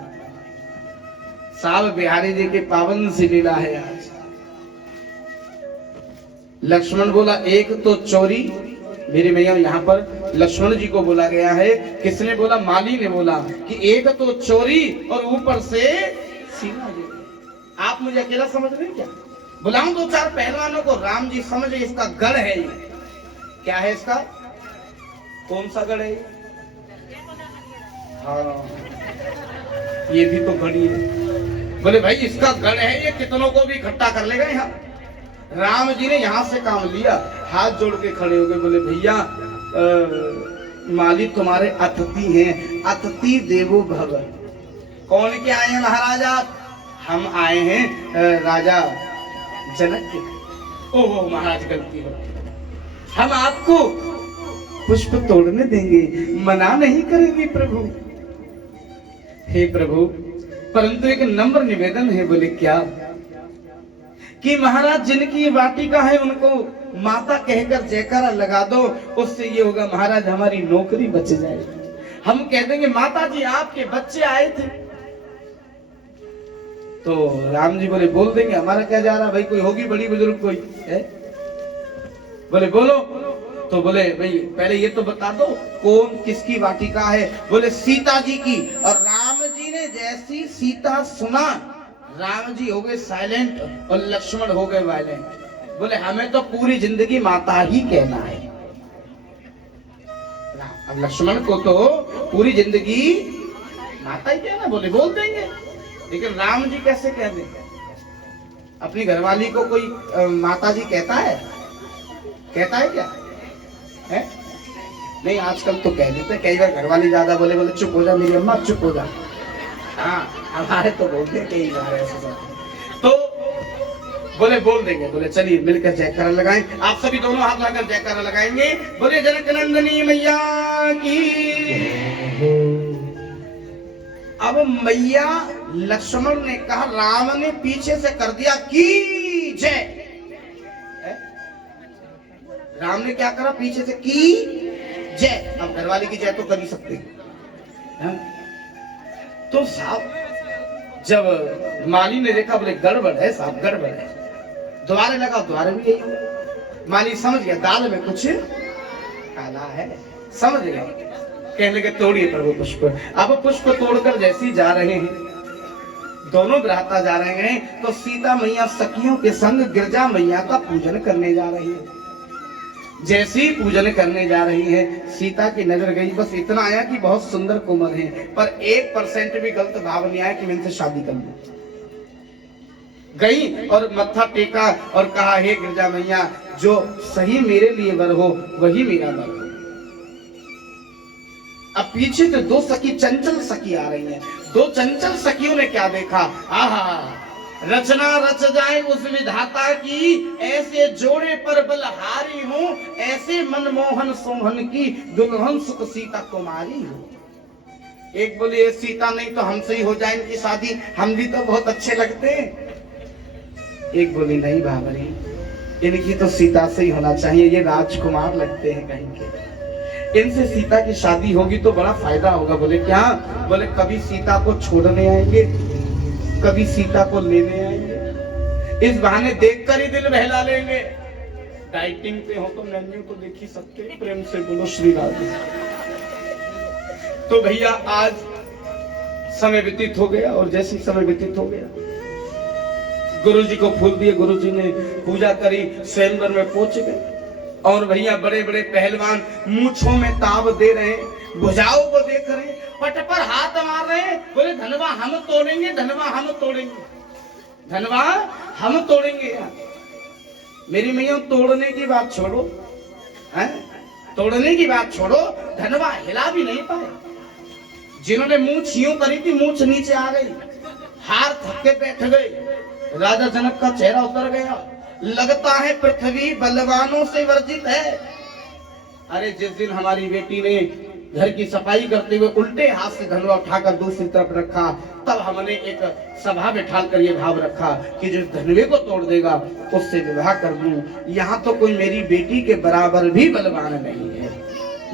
साल बिहारी जी की पावन सी लीला है आज। लक्ष्मण बोला एक तो चोरी, मेरी मैया यहाँ पर लक्ष्मण जी को बोला गया है, किसने बोला, माली ने बोला कि एक तो चोरी और ऊपर से सीना दे। आप मुझे अकेला समझ रहे हैं क्या? बुलाऊं दो चार पहलवानों को, राम जी समझे इसका गढ़ है ये। क्या है इसका? कौन सा गढ़ है? हाँ ये भी तो घड़ी है। बोले भाई इसका गढ़ है ये, कितनों को भी इकट्ठा कर लेगा यहाँ। राम जी ने यहाँ से काम लिया, हाथ जोड़ के खड़े हो गए, बोले भैया मालिक तुम्हारे अतिथि हैं, अतिथि देवो भव। कौन के आए हैं महाराजा? हम आए हैं राजा जनक के। ओहो महाराज गलती हो, हम आपको पुष्प तोड़ने देंगे, मना नहीं करेंगे प्रभु। हे प्रभु, परंतु एक नम्र निवेदन है। बोले क्या? कि महाराज जिनकी ये वाटिका है उनको माता कहकर जयकारा लगा दो, उससे ये होगा महाराज हमारी नौकरी बच जाएगी। हम कह देंगे माता जी आपके बच्चे आए थे, तो राम जी बोले बोल देंगे, हमारा क्या जा रहा भाई, कोई होगी बड़ी बुजुर्ग कोई है? बोले बोलो। तो बोले भाई पहले ये तो बता दो कौन किसकी वाटिका है? बोले सीता जी की। और राम जी ने जैसी सीता सुना, राम जी हो गए साइलेंट और लक्ष्मण हो गए वायलेंट। बोले हमें तो पूरी जिंदगी माता ही कहना है। अब लक्ष्मण को तो पूरी जिंदगी माता ही कहना, बोले बोल देंगे। लेकिन राम जी कैसे कह देंगे? अपनी घरवाली को कोई माता जी कहता है? कहता है क्या है? नहीं, आजकल तो कह देते। कई बार घरवाली ज्यादा बोले, बोले चुप हो जा मेरी अम्मा, चुप हो जा। हाँ हमारे तो बोलते हैं कई बार ऐसा। तो बोले बोल देंगे। बोले चलिए मिलकर जयकारा लगाएं। आप सभी दोनों हाथ लगाकर जयकारा लगाएंगे। बोले जनक नंदिनी मैया की। अब मैया लक्ष्मण ने कहा, राम ने पीछे से कर दिया की जय। राम ने क्या करा? पीछे से की जय। अब घरवाली की जय तो कर ही सकते हैं। तो साहब जब माली ने देखा, बोले गड़बड़ है साहब, गड़बड़ है। द्वारे लगा, द्वारे भी यही हुआ। माली समझ गया दाल में कुछ काला है, समझ गया। कहने लगे तोड़िए प्रभु पुष्प। अब पुष्प तोड़कर जैसे जा रहे हैं, दोनों भ्राता जा रहे हैं, तो सीता मैया सखियों के संग गिरजा मैया का पूजन करने जा रही है। जैसे ही पूजन करने जा रही है, सीता की नजर गई, बस इतना आया कि बहुत सुंदर कोमल है, पर 1% भी गलत भाव नहीं आया कि मैं इनसे शादी कर लूं। गई और मत्था टेका और कहा, हे गिरजा मैया, जो सही मेरे लिए वर हो वही मेरा वर हो। अब पीछे से दो सखी, चंचल सखी आ रही हैं। दो चंचल सखियों ने क्या देखा? आहा, रचना रच जाए उस विधाता की, ऐसे जोड़े पर बलहारी हूँ, ऐसे मनमोहन सोहन की दुल्हन सुख सीता कुमारी हूँ। एक बोली ये सीता नहीं तो हमसे ही हो जाए इनकी शादी, हम भी तो बहुत अच्छे लगते हैं। एक बोली नहीं भावरी, इनकी तो सीता से ही होना चाहिए, ये राजकुमार लगते हैं कहीं के, इनसे सीता की शादी होगी तो बड़ा फायदा होगा। बोले क्या? बोले कभी सीता को छोड़ने आएंगे, कभी सीता को लेने आएंगे, इस बहाने देखकर ही दिल बहला लेंगे। डाइटिंग पे हो तो मेन्यू तो देख ही सकते, प्रेम से बोलो श्री राधे। तो भैया आज समय व्यतीत हो गया, और जैसे समय व्यतीत हो गया, गुरुजी को फूल दिए, गुरुजी ने पूजा करी, स्वयंवर में पहुंच गए। और भैया बड़े बड़े पहलवान मूंछों में ताव दे रहे हैं, भुजाओं को देख रहे हैं, पट पर हाथ मार रहे हैं, बोले धनवा हम तोड़ेंगे, धनवा हम तोड़ेंगे, धनवा हम तोड़ेंगे। यार मेरी मैया तोड़ने की बात छोड़ो, हैं? तोड़ने की बात छोड़ो, धनवा हिला भी नहीं पाए। जिन्होंने मूंछ यूं करी थी, मूंछ नीचे आ गई, हार थके बैठ गए। राजा जनक का चेहरा उतर गया, लगता है पृथ्वी बलवानों से वर्जित है। अरे जिस दिन हमारी बेटी ने घर की सफाई करते हुए उल्टे हाथ से धनवा उठाकर दूसरी तरफ रखा, तब हमने एक सभा बैठाल कर ये भाव रखा कि जिस धनवे को तोड़ देगा उससे विवाह कर दूं। यहाँ तो कोई मेरी बेटी के बराबर भी बलवान नहीं है,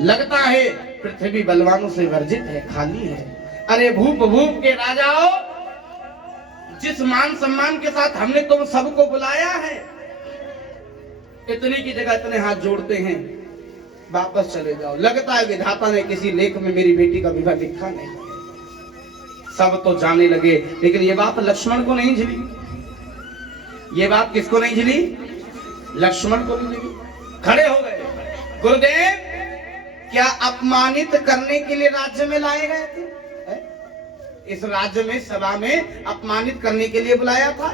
लगता है पृथ्वी बलवानों से वर्जित है, खाली है। अरे भूप भूप के राजाओं, जिस मान सम्मान के साथ हमने तुम सबको बुलाया है, इतने की जगह इतने हाथ जोड़ते हैं, वापस चले जाओ। लगता है विधाता ने किसी लेख में मेरी बेटी का विवाह लिखा नहीं। सब तो जाने लगे, लेकिन ये बात लक्ष्मण को नहीं झिली। ये बात किसको नहीं झिली? लक्ष्मण को नहीं झिली। खड़े हो गए, गुरुदेव क्या अपमानित करने के लिए राज्य में लाए गए थे? इस राज्य में सभा में अपमानित करने के लिए बुलाया था?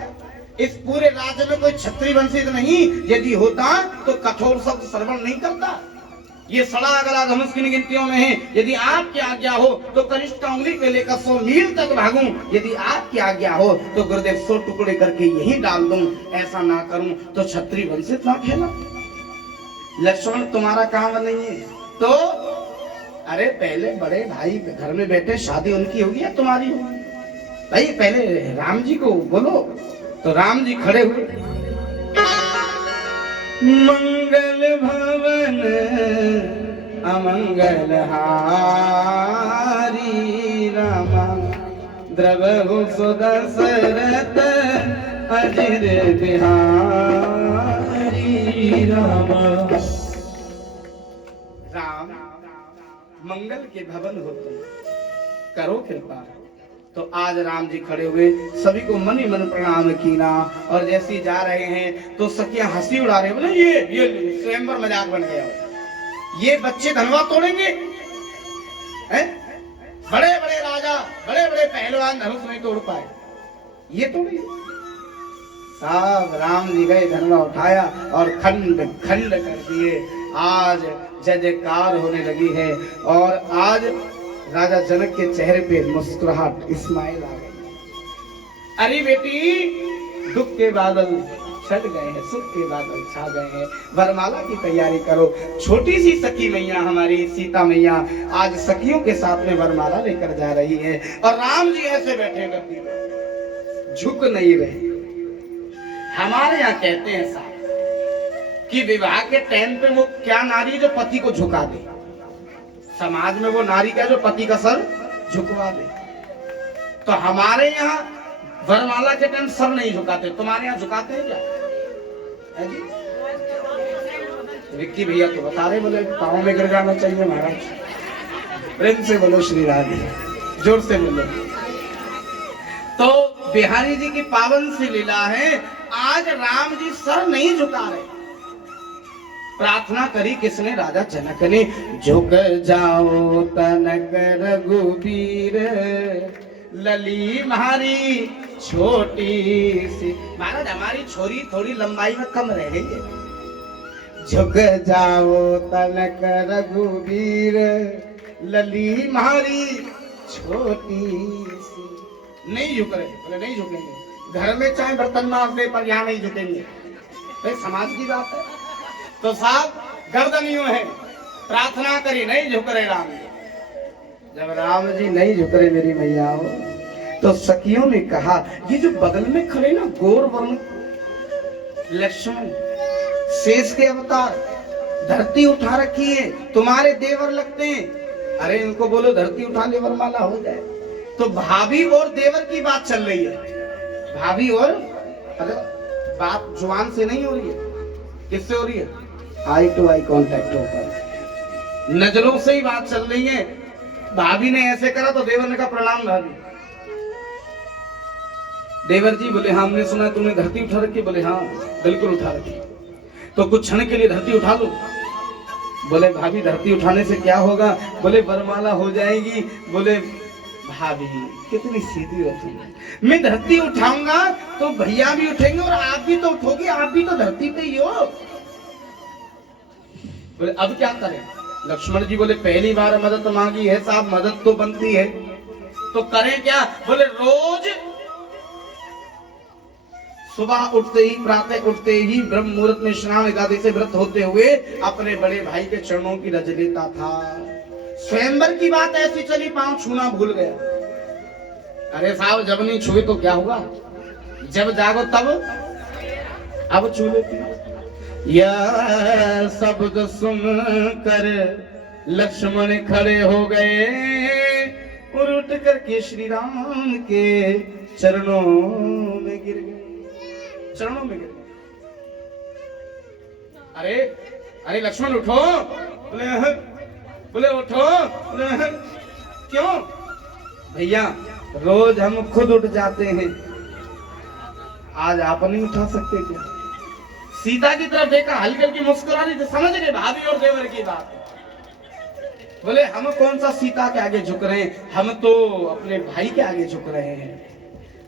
इस पूरे राज्य में कोई क्षत्रिय वंशित नहीं, यदि होता तो कठोर शब्द श्रवण नहीं करता। ये सड़ा अगला धनुष की गिनतियों में है। यदि आपकी आज्ञा हो तो कनिष्ठ उंगली पे लेकर 100 मील तक भागूं, यदि आपकी आज्ञा हो तो गुरुदेव 100 टुकड़े करके यही डाल दूं। ऐसा ना करूं तो क्षत्रिय वंशित ना खेला। लक्ष्मण तुम्हारा काम नहीं है तो? अरे पहले बड़े भाई घर में बैठे, शादी उनकी होगी या तुम्हारी होगी? भाई पहले राम जी को बोलो। तो राम जी खड़े हुए, मंगल भवन अमंगल हारी, रामा द्रवहु सुदशरथ अजिर बिहारी। राम मंगल के भवन हो तुम, करो कृपा। तो आज राम जी खड़े हुए, सभी को मन ही मन प्रणाम कीना, और जैसे ही जा रहे हैं तो सखियां हंसी उड़ा रहे, बोले ये स्वयंवर मजाक बन गया, ये बच्चे धनवा तोड़ेंगे हैं? बड़े बड़े राजा, बड़े बड़े पहलवान धनुष नहीं तोड़ पाए, ये तोड़िए। साहब राम जी गए, धनवा उठाया और खंड खंड कर दिए। आज जय जयकार होने लगी है, और आज राजा जनक के चेहरे पे मुस्कुराहट, स्माइल आ गई। अरे बेटी, दुख के बादल छट गए हैं, सुख के बादल छा गए हैं, वरमाला की तैयारी करो। छोटी सी सखी मैया हमारी सीता मैया आज सखियों के साथ में वरमाला लेकर जा रही है, और राम जी ऐसे बैठे गद्दी में, झुक नहीं रहे। हमारे यहाँ कहते हैं साहब कि विवाह के टाइम पे वो क्या नारी जो पति को झुका दे, समाज में वो नारी क्या जो पति का सर झुकवा दे। तो हमारे यहाँ वरमाला के टाइम सर नहीं झुकाते, तुम्हारे यहाँ झुकाते हैं क्या? है जी? विक्की भैया तो बता रहे, बोले पाँव में गिर जाना चाहिए महाराज। प्रेम से बोलो श्री राधे, जोर से बोलो। तो बिहारी जी की पावन सी लीला है, आज राम जी सर नहीं झुका रहे। प्रार्थना करी किसने? राजा जनक ने, झुक जाओ तनक रघुबीर, लली हमारी छोटी सी। महाराज हमारी छोरी थोड़ी लंबाई में कम रह गई है। झुक जाओ तनक रघुबीर, लली हमारी छोटी सी। नहीं झुक रहे, बोले नहीं झुकेंगे। घर में चाहे बर्तन मांजने पर यहाँ नहीं झुकेंगे, भाई समाज की बात है। तो साहब गर्दन यूं है, प्रार्थना करी, नहीं झुक रहे राम जी। जब राम जी नहीं झुक रहे मेरी मैया हो, तो सखियों ने कहा, ये जो बगल में खड़े ना गौर वर्ण लक्ष्मण, शेष के अवतार, धरती उठा रखी है, तुम्हारे देवर लगते हैं। अरे इनको बोलो धरती उठा ले, वरमाला हो जाए। तो भाभी और देवर की बात चल रही है, भाभी और, अरे बात जुबान से नहीं हो रही है, किससे हो रही है? आई टू आई कांटेक्ट होकर, नजरों से ही बात चल रही है। भाभी ने ऐसे करा तो देवर ने कहा प्रणाम भाभी। देवर जी बोले हाँ हमने सुना तुमने धरती उठा रखी, बोले हाँ बिल्कुल उठा रखी, तो कुछ क्षण के लिए धरती उठा लो। बोले भाभी धरती उठाने से क्या होगा, बोले वरमाला हो जाएगी। बोले भाभी कितनी सीधी हो तुम, मैं धरती उठाऊंगा तो भैया भी उठेंगे और आप भी तो उठोगे, आप भी तो धरती पे ही हो। बोले अब क्या करें। लक्ष्मण जी बोले पहली बार मदद मांगी है साहब, मदद तो बनती है, तो करें क्या। बोले रोज सुबह उठते ही, प्रातः उठते ही ब्रह्म मुहूर्त में स्नान एकादशी से व्रत होते हुए अपने बड़े भाई के चरणों की रज लेता था। स्वयंवर की बात ऐसी चली, पांव छूना भूल गया। अरे साहब जब नहीं छुए तो क्या हुआ, जब जागो तब अब छू लेती। यह शब्द सुन कर लक्ष्मण खड़े हो गए और उठ करके श्री राम के चरणों में गिर गए, चरणों में गिर गए। अरे अरे लक्ष्मण उठो, बोले उठो, क्यों भैया रोज हम खुद उठ जाते हैं, आज आप नहीं उठा सकते क्या। सीता की तरफ देखा, हल्की हल्की मुस्कुरा रही थी, समझ गए भाभी और देवर की बात। बोले हम कौन सा सीता के आगे झुक रहे हैं, हम तो अपने भाई के आगे झुक रहे हैं।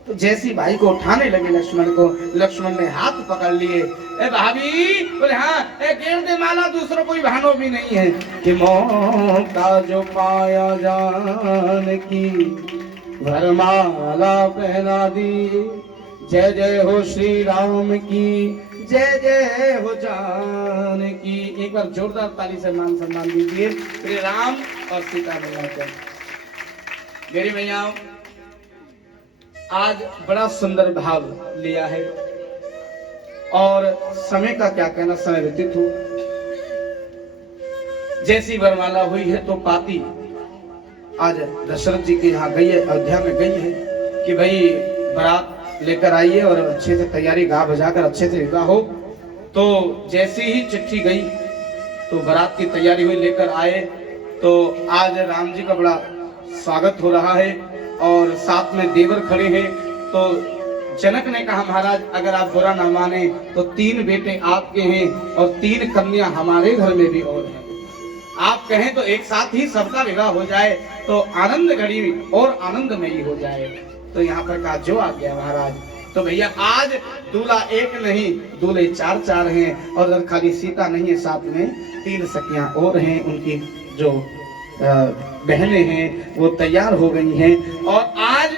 तो जैसी भाई को उठाने लगे लक्ष्मण को, लक्ष्मण ने हाथ पकड़ लिए। ए भाभी, बोले हाँ, गेर दे माला, दूसरा कोई बहानो भी नहीं है कि मौका जो पाया जान की वरमाला पहना दी, जय जय हो श्री राम की, जय जय हो जान की। एक बार जोरदार ताली से मान सम्मान दीजिए श्री राम और सीता मैया को। मेरी मैया आज बड़ा सुंदर भाव लिया है, और समय का क्या कहना, समय व्यतीत हो। जैसी वरमाला हुई है तो पाती आज दशरथ जी के यहाँ गई है, अयोध्या में गई है कि भाई बारात लेकर आइए और अच्छे से तैयारी गा बजाकर अच्छे से विवाह हो। तो जैसी ही चिट्ठी गई तो बारात की तैयारी हुई, लेकर आए तो आज राम जी का बड़ा स्वागत हो रहा है और साथ में देवर खड़े हैं। तो जनक ने कहा महाराज अगर आप बुरा ना माने तो 3 बेटे आपके हैं और 3 कन्या हमारे घर में भी और हैं, आप कहें तो एक साथ ही सबका विवाह हो जाए तो आनंद घड़ी और आनंदमयी हो जाए। तो यहाँ पर कहा जो आ गया महाराज। तो भैया आज दूल्हा एक नहीं, दूल्हे 4 हैं, और खाली सीता नहीं है, साथ में 3 सखियां और हैं, उनकी जो बहनें हैं वो तैयार हो गई हैं। और आज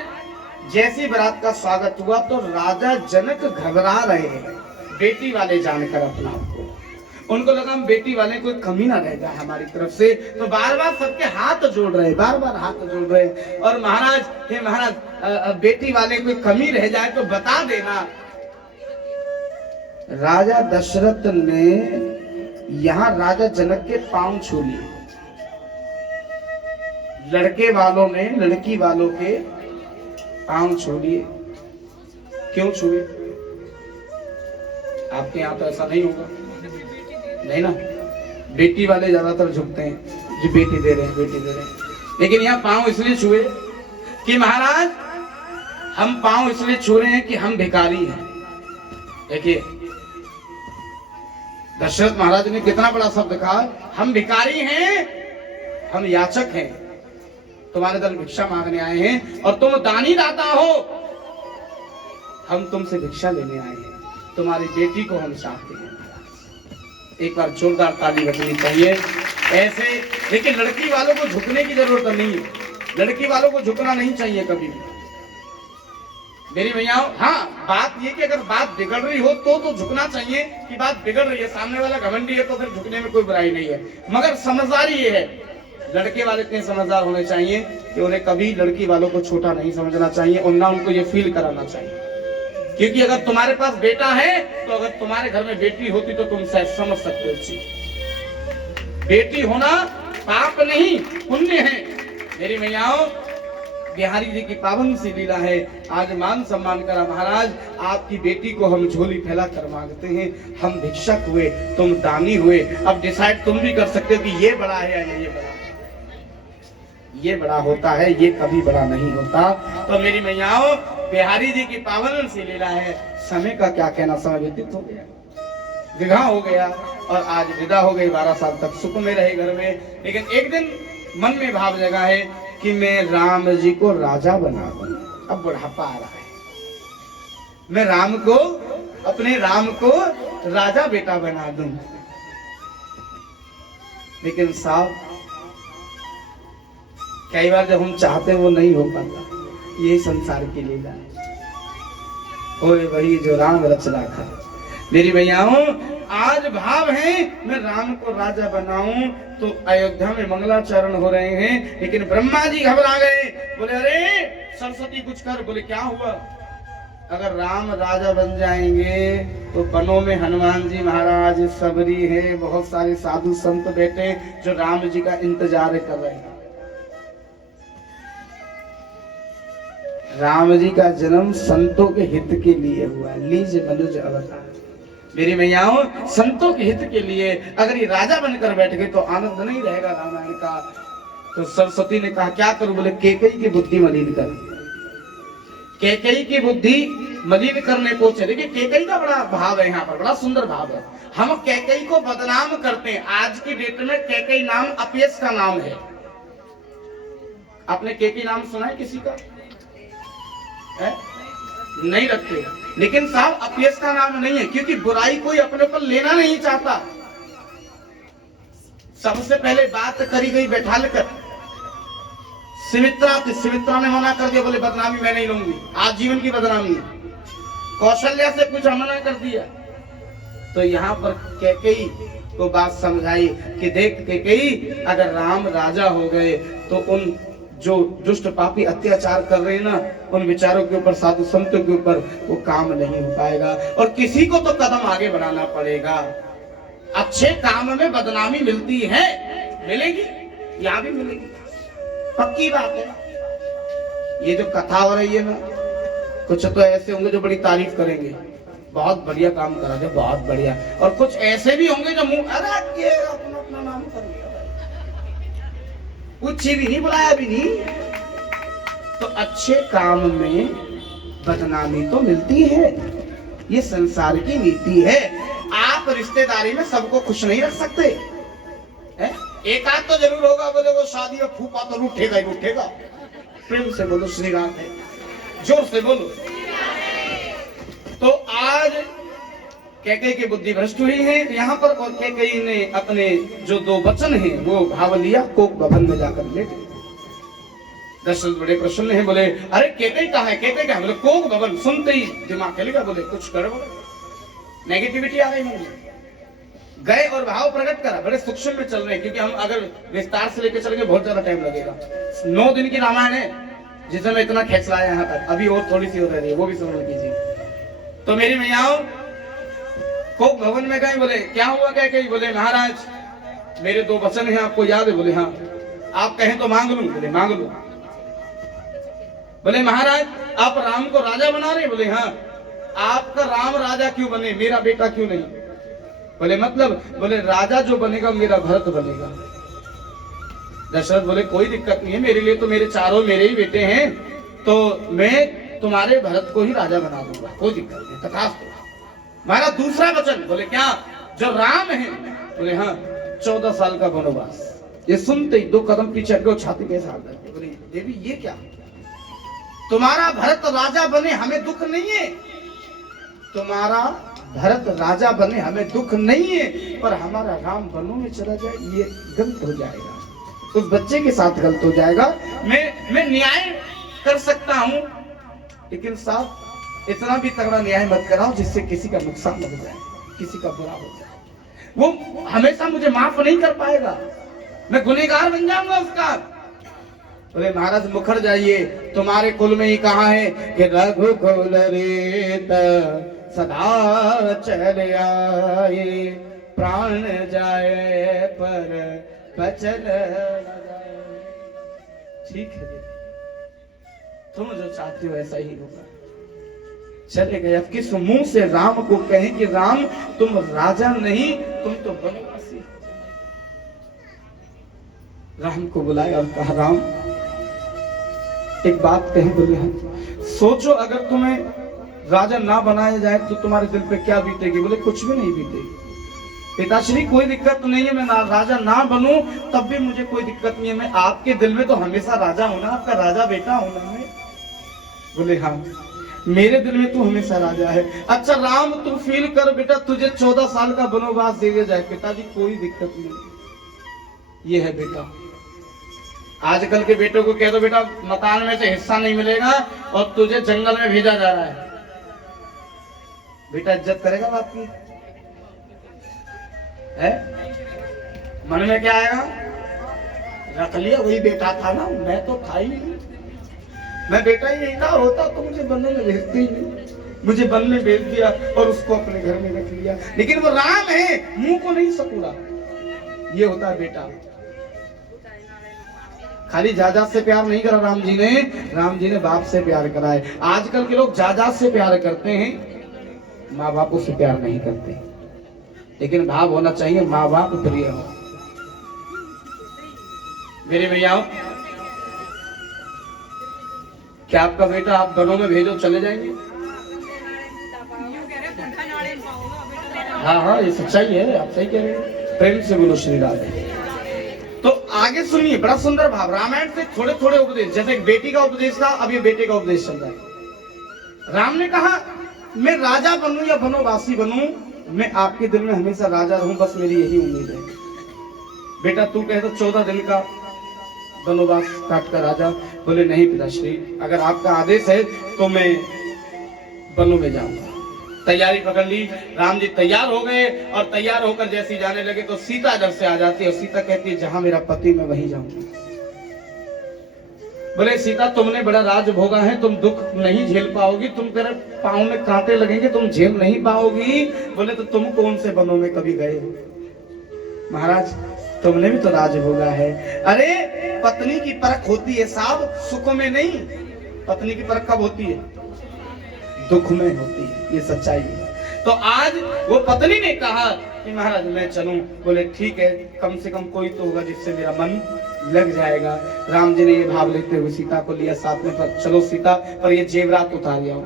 जैसी बारात का स्वागत हुआ तो राजा जनक घबरा रहे हैं बेटी वाले जानकर अपना आपको, उनको लगा हम बेटी वाले कोई कमी ना रह जाए हमारी तरफ से, तो बार बार सबके हाथ जोड़ रहे, बार बार हाथ जोड़ रहे। और महाराज, हे महाराज बेटी वाले कोई कमी रह जाए तो बता देना। राजा दशरथ ने यहाँ राजा जनक के पांव छू लिए, लड़के वालों ने लड़की वालों के पांव छू लिए। क्यों छुए? आपके यहाँ तो ऐसा नहीं होगा, नहीं ना, बेटी वाले ज्यादातर झुकते हैं जो बेटी दे रहे हैं, बेटी दे रहे हैं। लेकिन यहाँ पांव इसलिए छुए कि महाराज हम पांव इसलिए छू रहे हैं कि हम भिखारी हैं। देखिए दशरथ महाराज ने कितना बड़ा शब्द कहा, हम भिखारी हैं, हम याचक हैं, तुम्हारे दल भिक्षा मांगने आए हैं और तुम दानी दाता हो, हम तुमसे भिक्षा लेने आए हैं, तुम्हारी बेटी को हम चाहते हैं। एक बार जोरदार ताली बजनी चाहिए ऐसे। लेकिन लड़की वालों को झुकने की जरूरत नहीं है, लड़की वालों को झुकना नहीं चाहिए कभी भी मेरी भैयाओं। हाँ बात ये कि अगर बात बिगड़ रही हो तो झुकना चाहिए कि बात बिगड़ रही है, सामने वाला घमंडी है तो फिर झुकने में कोई बुराई नहीं है। मगर समझदारी ये है, लड़के वाले इतने समझदार होने चाहिए कि उन्हें कभी लड़की वालों को छोटा नहीं समझना चाहिए और ना उनको ये फील कराना चाहिए। क्योंकि अगर तुम्हारे पास बेटा है तो अगर तुम्हारे घर में बेटी होती तो तुम शायद समझ सकते हो चीज। बेटी होना पाप नहीं पुण्य है मेरी मैयाओं। बिहारी जी की पावन सी लीला है। आज मान सम्मान करा महाराज, आपकी बेटी को हम झोली फैला कर मांगते हैं। हम भिक्षक हुए, तुम दानी हुए। अब डिसाइड तुम भी कर सकते हो कि ये बड़ा है या ये बड़ा है। ये बड़ा होता है, ये कभी बड़ा नहीं होता। तो मेरी मैयाओं बिहारी जी की पावन सी लीला है। समय का क्या कहना, समय व्यतीत हो गया, विवाह हो गया और आज विदा हो गई। 12 साल तक सुख में रहे घर में, लेकिन एक दिन मन में भाव जगा है कि मैं राम जी को राजा बना दूं। अब बुढ़ापा आ रहा है, मैं राम को, अपने राम को राजा बेटा बना दूं। लेकिन साहब कई बार जब हम चाहते हैं वो नहीं हो पाता। यही संसार की लीला है। ओए वही जो राम रचना था। मेरी भैयाओं, आज भाव है मैं राम को राजा बनाऊं, तो अयोध्या में मंगलाचरण हो रहे हैं, लेकिन ब्रह्मा जी घबरा गए। बोले अरे सरस्वती कुछ कर। बोले क्या हुआ? अगर राम राजा बन जाएंगे तो वनों में हनुमान जी महाराज, सबरी है, बहुत सारे साधु संत बैठे जो राम जी का इंतजार कर रहे हैं। राम जी का जन्म संतों के हित के लिए हुआ। लीज मनुज अवतार। मेरी मैयाओं, संतों के हित के लिए अगर ये राजा बनकर बैठ गए तो आनंद नहीं रहेगा रामायण का। तो सरस्वती ने कहा क्या करूं? बोले कैकेयी की बुद्धि मलिन कर। कैकेयी की बुद्धि मलिन करने को चले। देखिए कैकेयी का बड़ा भाव है, यहाँ पर बड़ा सुंदर भाव है। हम कैकेयी को बदनाम करते हैं। आज की डेट में कैकेयी नाम अपयश का नाम है। आपने कैकेयी नाम सुना है किसी का? है? नहीं रखते। लेकिन साहब अपयश का नाम नहीं है, क्योंकि बुराई कोई अपने ऊपर लेना नहीं चाहता। सबसे पहले बात करी गई बैठा लेकर। सुमित्रा थी, सुमित्रा ने मना कर दिया, बोले बदनामी मैं नहीं लूंगी, आजीवन की बदनामी। कौशल्या से कुछ मना कर दिया। तो यहाँ पर कैकेयी को बात समझाई कि देख कैकेयी, अगर राम राजा हो गए तो उन जो दुष्ट पापी अत्याचार कर रहे हैं ना, उन विचारों के ऊपर, साधु संतों के ऊपर वो काम नहीं हो पाएगा और किसी को तो कदम आगे बढ़ाना पड़ेगा। अच्छे काम में बदनामी मिलती है, मिलेगी, यहाँ भी मिलेगी, पक्की बात है। ये जो कथा हो रही है ना, कुछ तो ऐसे होंगे जो बड़ी तारीफ करेंगे, बहुत बढ़िया काम करा दे, बहुत बढ़िया, और कुछ ऐसे भी होंगे जो मुंह अरे अपना अपना नाम कर लिया, कुछ भी नहीं बुलाया भी नहीं। तो अच्छे काम में बदनामी तो मिलती है, ये संसार की नीति है। आप रिश्तेदारी में सबको खुश नहीं रख सकते है? एक आध तो जरूर होगा, बोले वो शादी में फूफा तो रूठेगा ही रूठेगा। प्रेम से बोलो श्री राम है, जोर से बोलो। तो आज कैकेयी की बुद्धि भ्रष्ट हुई है यहाँ पर, और कैकेयी ने अपने जो 2 वचन हैं वो भाव लिया, कोक भवन में जाकर लेट गए। दशरथ बड़े प्रसन्न हैं, बोले अरे कैकेयी कहाँ है? कैकेयी कहाँ? बोले कोक भवन। सुनते ही दिमाग चलेगा, बोले कुछ गड़बड़, नेगेटिविटी आ गई मुझे। गए और भाव प्रकट करा। बड़े सूक्ष्म में चल रहे हैं, क्योंकि हम अगर विस्तार से लेकर चलेंगे बहुत ज्यादा टाइम लगेगा। 9 दिन की रामायण है जिसमें मैं इतना खेच लाया यहाँ तक, अभी और थोड़ी सी हो रही है, वो भी श्रवण कीजिए। तो मेरी मैयाओं, कोक भवन में गए, बोले क्या हुआ कैकेयी? बोले महाराज मेरे 2 वचन हैं, आपको याद है? बोले हाँ। आप कहें तो मांग लूं? बोले मांग लो। बोले महाराज आप राम को राजा बना रहे? बोले हाँ। आपका राम राजा क्यों बने, मेरा बेटा क्यों नहीं? बोले मतलब? बोले राजा जो बनेगा मेरा भरत बनेगा। दशरथ बोले कोई दिक्कत नहीं है, मेरे लिए तो मेरे चारों मेरे ही बेटे हैं, तो मैं तुम्हारे भरत को ही राजा बना दूंगा, कोई दिक्कत नहीं, तथास्तु। हमारा दूसरा वचन? बोले क्या? जो राम है? बोले हाँ। 14 साल का वनवास। ये सुनते ही 2 कदम पीछे हट गए, छाती पे हाथ रख के बोले देवी ये क्या? तुम्हारा भरत राजा बने हमें दुख नहीं है, तुम्हारा भरत राजा बने हमें दुख नहीं है, पर हमारा राम वनों में चला जाए ये गलत हो जाएगा, उस बच्चे के साथ गलत हो जाएगा। मैं न्याय कर सकता हूं, लेकिन साहब इतना भी तगड़ा न्याय मत कराओ जिससे किसी का नुकसान हो जाए, किसी का बुरा हो जाए। वो हमेशा मुझे माफ नहीं कर पाएगा, मैं गुनहगार बन जाऊंगा उसका। बोले महाराज मुखर जाइए, तुम्हारे कुल में ही कहा है कि रघुकुल रीत सदा चल आए, प्राण जाए पर बचन। ठीक है, तुम जो चाहते हो ऐसा ही होगा। चले गए। अब किस मुंह से राम को कहें कि राम तुम राजा नहीं, तुम तो वनवासी। राम को बुलाया और कहा राम एक बात कहें? बोले हाँ। सोचो अगर तुम्हें राजा ना बनाया जाए तो तुम्हारे दिल पे क्या बीतेगी? बोले कुछ भी नहीं बीतेगी पिताश्री, कोई दिक्कत नहीं है, मैं राजा ना बनूं तब भी मुझे कोई दिक्कत नहीं है, मैं आपके दिल में तो हमेशा राजा हूं ना, आपका राजा बेटा हूं ना मैं। बोले हाँ, मेरे दिल में तू हमेशा राजा है। अच्छा राम तू फील कर बेटा, तुझे 14 साल का वनवास दे दिया जाए। पिताजी कोई दिक्कत नहीं, ये है बेटा। आजकल के बेटों को कह दो बेटा मकान में से हिस्सा नहीं मिलेगा और तुझे जंगल में भेजा जा रहा है, बेटा इज्जत करेगा बाप की? है मन में क्या आएगा? रख लिया वही बेटा था ना, मैं तो था ही नहीं, मैं बेटा ही नहीं था, होता तो मुझे बनने में भेजते ही नहीं, मुझे बनने भेज दिया और उसको अपने घर में रख लिया। लेकिन वो राम है, मुंह को नहीं सकूड़ा, ये होता है बेटा। खाली जायदाद से प्यार नहीं करा राम जी ने बाप से प्यार करा है। आजकल के लोग जायदाद से प्यार करते हैं, माँ बापों से प्यार नहीं करते। लेकिन भाव होना चाहिए माँ बाप प्रिय हो। मेरे भैया क्या आपका बेटा आप वनों में भेजो चले जाएंगे? हाँ हाँ ये सच्चाई है, आप सही कह रहे हैं, प्रेम से बोलो श्री राधे। तो आगे सुनिए, बड़ा सुंदर भाव, रामायण से थोड़े थोड़े उपदेश, जैसे एक बेटी का उपदेश था, अब ये बेटे का उपदेश चल रहा है। राम ने कहा मैं राजा बनूं या वनवासी बनूं, मैं आपके दिल में हमेशा राजा रहूं, बस मेरी यही उम्मीद है। बेटा तू कहे तो 14 दिन का वनवास काट कर राजा। बोले नहीं पिताश्री, अगर आपका आदेश है तो मैं वनों में जाऊंगा। तैयारी पकड़ ली, राम जी तैयार हो गए और तैयार होकर जैसे जाने लगे तो सीता इधर से आ जाती है और सीता कहती है जहां मेरा पति मैं वहीं जाऊंगी। बोले सीता तुमने बड़ा राज भोगा है, तुम दुख नहीं झेल पाओगी, तुम तेरे पांव में कांटे लगेंगे, तुम झेल नहीं पाओगी। बोले तो तुम कौन से वनों में कभी गए हो? महाराज तुमने भी तो राज भोगा है। अरे पत्नी की परख होती है साहब, सुख में नहीं, पत्नी की परख कब होती है? दुख में होती है, ये सच्चाई है। तो आज वो पत्नी ने कहा कि महाराज मैं चलूं। बोले ठीक है, कम से कम कोई तो होगा जिससे मेरा मन लग जाएगा। राम जी ने ये भाव लेते हुए सीता को लिया साथ में, पर चलो सीता पर ये जेवरात उतार आओ,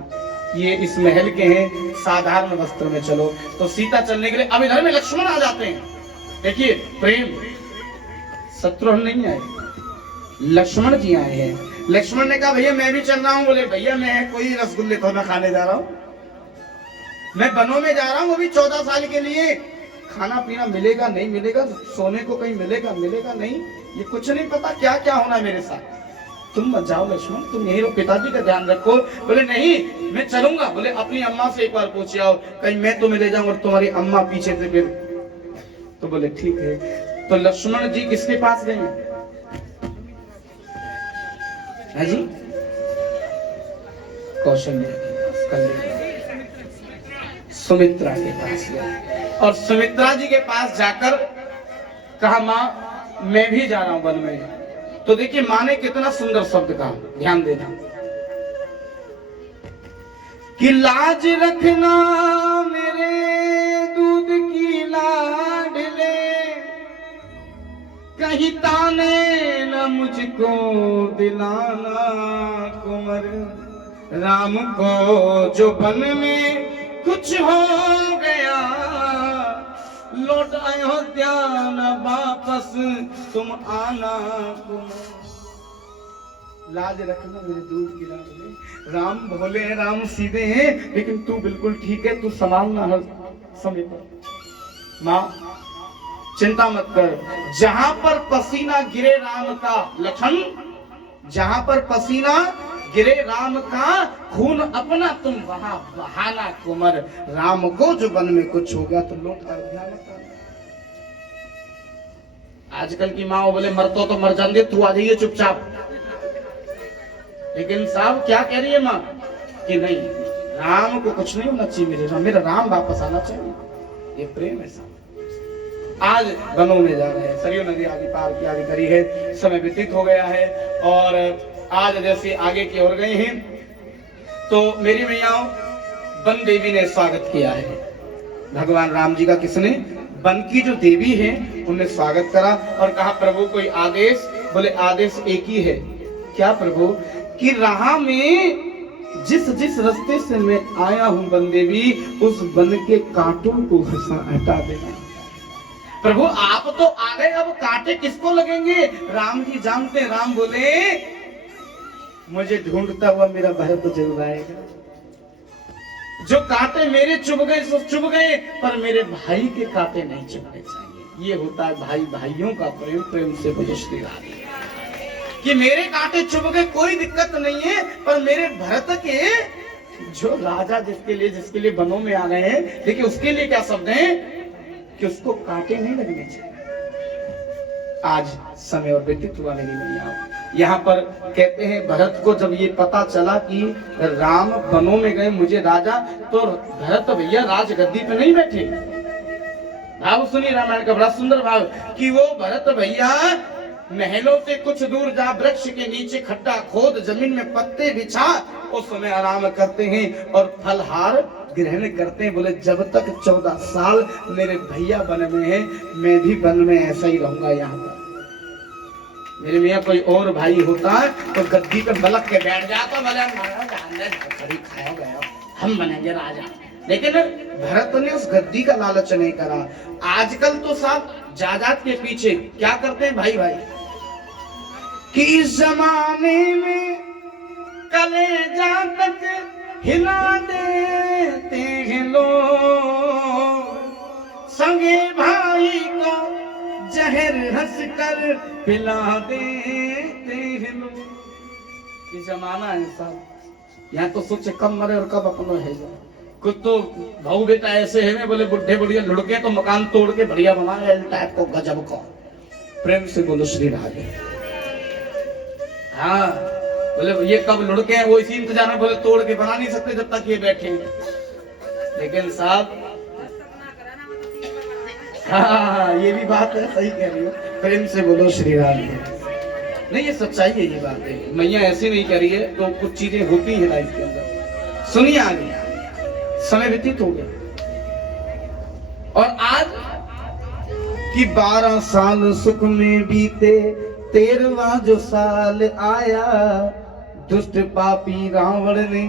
ये इस महल के हैं, साधारण वस्त्र में चलो। तो सीता चलने के लिए, अब इधर में लक्ष्मण आ जाते हैं। देखिए प्रेम, शत्रुघ्न नहीं आए, लक्ष्मण जी आए हैं। लक्ष्मण ने कहा भैया मैं भी चल रहा हूँ। बोले भैया मैं कोई रसगुल्ले तो मैं खाने जा रहा हूँ, मैं वनों में जा रहा हूँ, वो भी 14 साल के लिए। खाना पीना मिलेगा नहीं मिलेगा, सोने को कहीं मिलेगा मिलेगा नहीं, ये कुछ नहीं पता क्या क्या होना मेरे साथ। तुम मत जाओ लक्ष्मण, तुम यही रहो, पिताजी का ध्यान रखो। बोले नहीं मैं चलूंगा। बोले अपनी अम्मा से एक बार पूछ आओ, कहीं मैं तुम्हें ले जाऊं और तुम्हारी अम्मा पीछे से फिर। तो बोले ठीक है। तो लक्ष्मण जी किसके पास गए हैं जी? कौशल्या के पास, सुमित्रा के पास गए और सुमित्रा जी के पास जाकर कहा माँ मैं भी जा रहा हूं वन में। तो देखिए माँ ने कितना सुंदर शब्द कहा, ध्यान देना कि लाज रखना मेरे दूध की लाडले, कहीं ताने न मुझको दिलाना कुंवर, राम को जो वन में कुछ हो गया लौट अयोध्या न वापस तुम आना कुंवर। लाज रखना मेरे दूध की लाडले। राम भोले हैं, राम सीधे हैं, लेकिन तू बिल्कुल ठीक है, तू संभालना हर समय पर। माँ चिंता मत कर, जहां पर पसीना गिरे राम का लखन, जहां पर पसीना गिरे राम का खून अपना तुम वहां बहाना कुंवर, राम को जो वन में कुछ हो गया तो लौट अयोध्या मत आना। आजकल की माँ बोले मरतो तो मर जाएंगे, तू आ जाइए चुपचाप। लेकिन साहब क्या कह रही है माँ कि नहीं राम को कुछ नहीं होना चाहिए, मेरा राम वापस आना चाहिए, ये प्रेम है साहब। आज वनों में जा रहे हैं, सरयू नदी आदि पार की आदि करी है, समय व्यतीत हो गया है और आज जैसे आगे की ओर गए हैं तो मेरी मैयाओं वन देवी ने स्वागत किया है। भगवान राम जी का किसने? वन की जो देवी है उन्हें स्वागत करा और कहा प्रभु कोई आदेश? बोले आदेश एक ही है। क्या प्रभु? कि राह में जिस जिस रास्ते से मैं आया हूं वन देवी, उस वन के कांटों को हटा देना। प्रभु आप तो आ गए, अब कांटे किसको लगेंगे? राम जी जानते। राम बोले मुझे ढूंढता हुआ मेरा भरत जरूर आएगा। जो कांटे मेरे चुभ गए सो चुभ गए, पर मेरे भाई के कांटे नहीं चुभने चाहिए। ये होता है भाई भाइयों का प्रेम। प्रेम से बोलो श्री राम। कि मेरे कांटे चुभ गए कोई दिक्कत नहीं है, पर मेरे भरत के, जो राजा जिसके लिए वनों में आ गए हैं, देखिए उसके लिए क्या शब्द है कि उसको कांटे नहीं लगने चाहिए। आज समय और व्यतीत हुआ मेरी मैया। यहाँ पर कहते हैं भरत को जब ये पता चला कि राम वनों में गए, मुझे राजा, तो भरत भैया राजगद्दी पे नहीं बैठे। भाव सुनिए रामायण का बड़ा सुंदर भाव, कि वो भरत भैया महलों से कुछ दूर जा वृक्ष के नीचे खड्डा खोद जमीन में पत्ते बिछा उस समय आराम करते हैं और फलहार ग्रहण करते हैं। बोले जब तक 14 साल मेरे भैया वन में हैं, मैं भी वन में ऐसा ही रहूंगा। यहाँ पर मेरे मियाँ कोई और भाई होता तो गद्दी पे बलक के बैठ जाता, बोले खाया गया, हम बनेंगे राजा। लेकिन भरत ने उस गद्दी का लालच नहीं करा। आजकल तो सब जायदाद के पीछे क्या करते हैं भाई भाई, कि इस जमाने में कलेजा तक हिला देते हैं लोग, संगे भाई को जहर हंस कर पिला देते हैं लोग। ये जमाना है साहब। यहाँ तो सोचे कब मरे और कब अपना है। कुछ तो भाऊ बेटा ऐसे है, बोले बुढ़े बुढ़िया लुढ़के तो मकान तोड़ के बढ़िया बनाए टाइप को, गजब को। प्रेम से बोलो श्री राधे। हाँ बोले ये कब लुढ़के हैं, वो इसी इंतजार में, बोले तोड़ के बना नहीं सकते जब तक ये बैठेंगे। लेकिन साहब हाँ ये भी बात है, सही कह रही हो। प्रेम से बोलो श्री राम। नहीं ये सच्चाई है, ये बात है। मैया ऐसी नहीं कह रही है, तो कुछ चीजें होती है लाइफ के अंदर। सुनिए आगे, समय व्यतीत हो गया और आज कि 12 साल सुख में बीते, 13वां जो साल आया, दुष्ट पापी रावण ने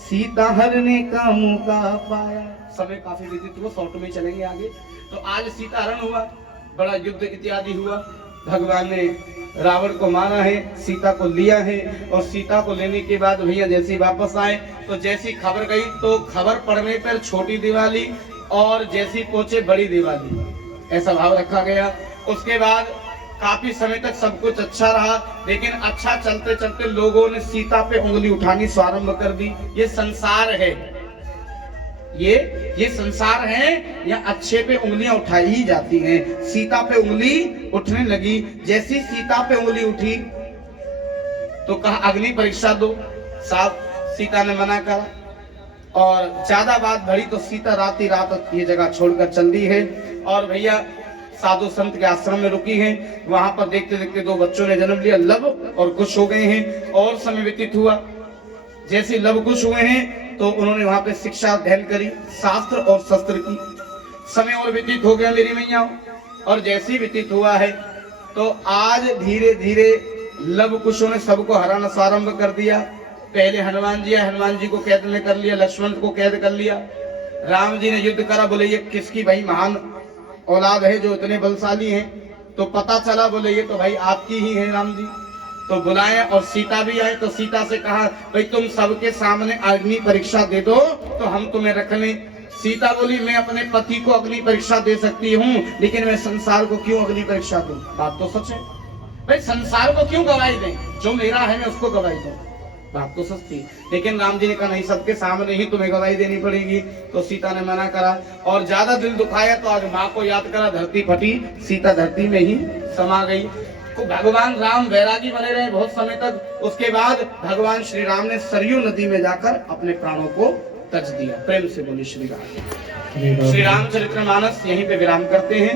सीता हरने का मौका पाया। समय काफी व्यतीत हुआ, शॉर्ट में चलेंगे आगे। तो आज सीता हरण हुआ, बड़ा युद्ध इत्यादि हुआ। भगवान ने रावण को मारा है, सीता को लिया है, और सीता को लेने के बाद भैया जैसे वापस आए तो जैसी खबर गई, तो खबर पड़ने पर छोटी दिवाली और जैसी पहुंचे बड़ी दिवाली, ऐसा भाव रखा गया। उसके बाद काफी समय तक सब कुछ अच्छा रहा, लेकिन अच्छा चलते चलते लोगों ने सीता पे उंगली उठानी प्रारंभ कर दी। ये संसार है, ये संसार है, या अच्छे पे उंगलियां उठाई ही जाती हैं। सीता पे उंगली उठने लगी। जैसी सीता पे उंगली उठी तो कहा अग्नि परीक्षा दो। साहब सीता ने मना करा, और ज्यादा बात बढ़ी तो सीता रात ही रात ये जगह छोड़कर चल दी है, और भैया साधु संत के आश्रम में रुकी है। वहां पर देखते देखते 2 बच्चों ने जन्म लिया, लव और कुश हो गए हैं। और समय व्यतीत हुआ, जैसे लव कुश हुए हैं तो उन्होंने वहां पे शिक्षा अध्ययन करी, शास्त्र और शस्त्र की। समय और व्यतीत हो गया मेरी मैया, और जैसे ही व्यतीत हुआ है तो आज धीरे धीरे लव कुशों ने सबको हराना प्रारंभ कर दिया। पहले हनुमान जी को कैद में कर लिया, लक्ष्मण को कैद कर लिया। राम जी ने युद्ध करा, बोले ये किसकी भाई महान औलाद है जो इतने बलशाली हैं? तो पता चला, बोले ये तो भाई आपकी ही है राम जी। तो बुलाया और सीता भी आई, तो सीता से कहा भाई तुम सबके सामने अग्नि परीक्षा दे दो तो हम तुम्हें रख लें। सीता बोली मैं अपने पति को अग्नि परीक्षा दे सकती हूँ, लेकिन मैं संसार को क्यों अग्नि परीक्षा दूं? बात तो सच है भाई, संसार को क्यों गवाही दें? जो मेरा है मैं उसको गवाही दूं, बात तो सच थी। लेकिन राम जी ने कहा नहीं, सबके सामने ही तुम्हें गवाही देनी पड़ेगी। तो सीता ने मना करा, और ज्यादा दिल दुखाया तो आज माँ को याद करा, धरती फटी, सीता धरती में ही समा गई। तो भगवान राम वैरागी बने रहे बहुत समय तक। उसके बाद भगवान श्री राम ने सरयू नदी में जाकर अपने प्राणों को तज दिया। प्रेम से बोली श्री राम। श्री रामचरितमानस यहीं पे विराम करते हैं।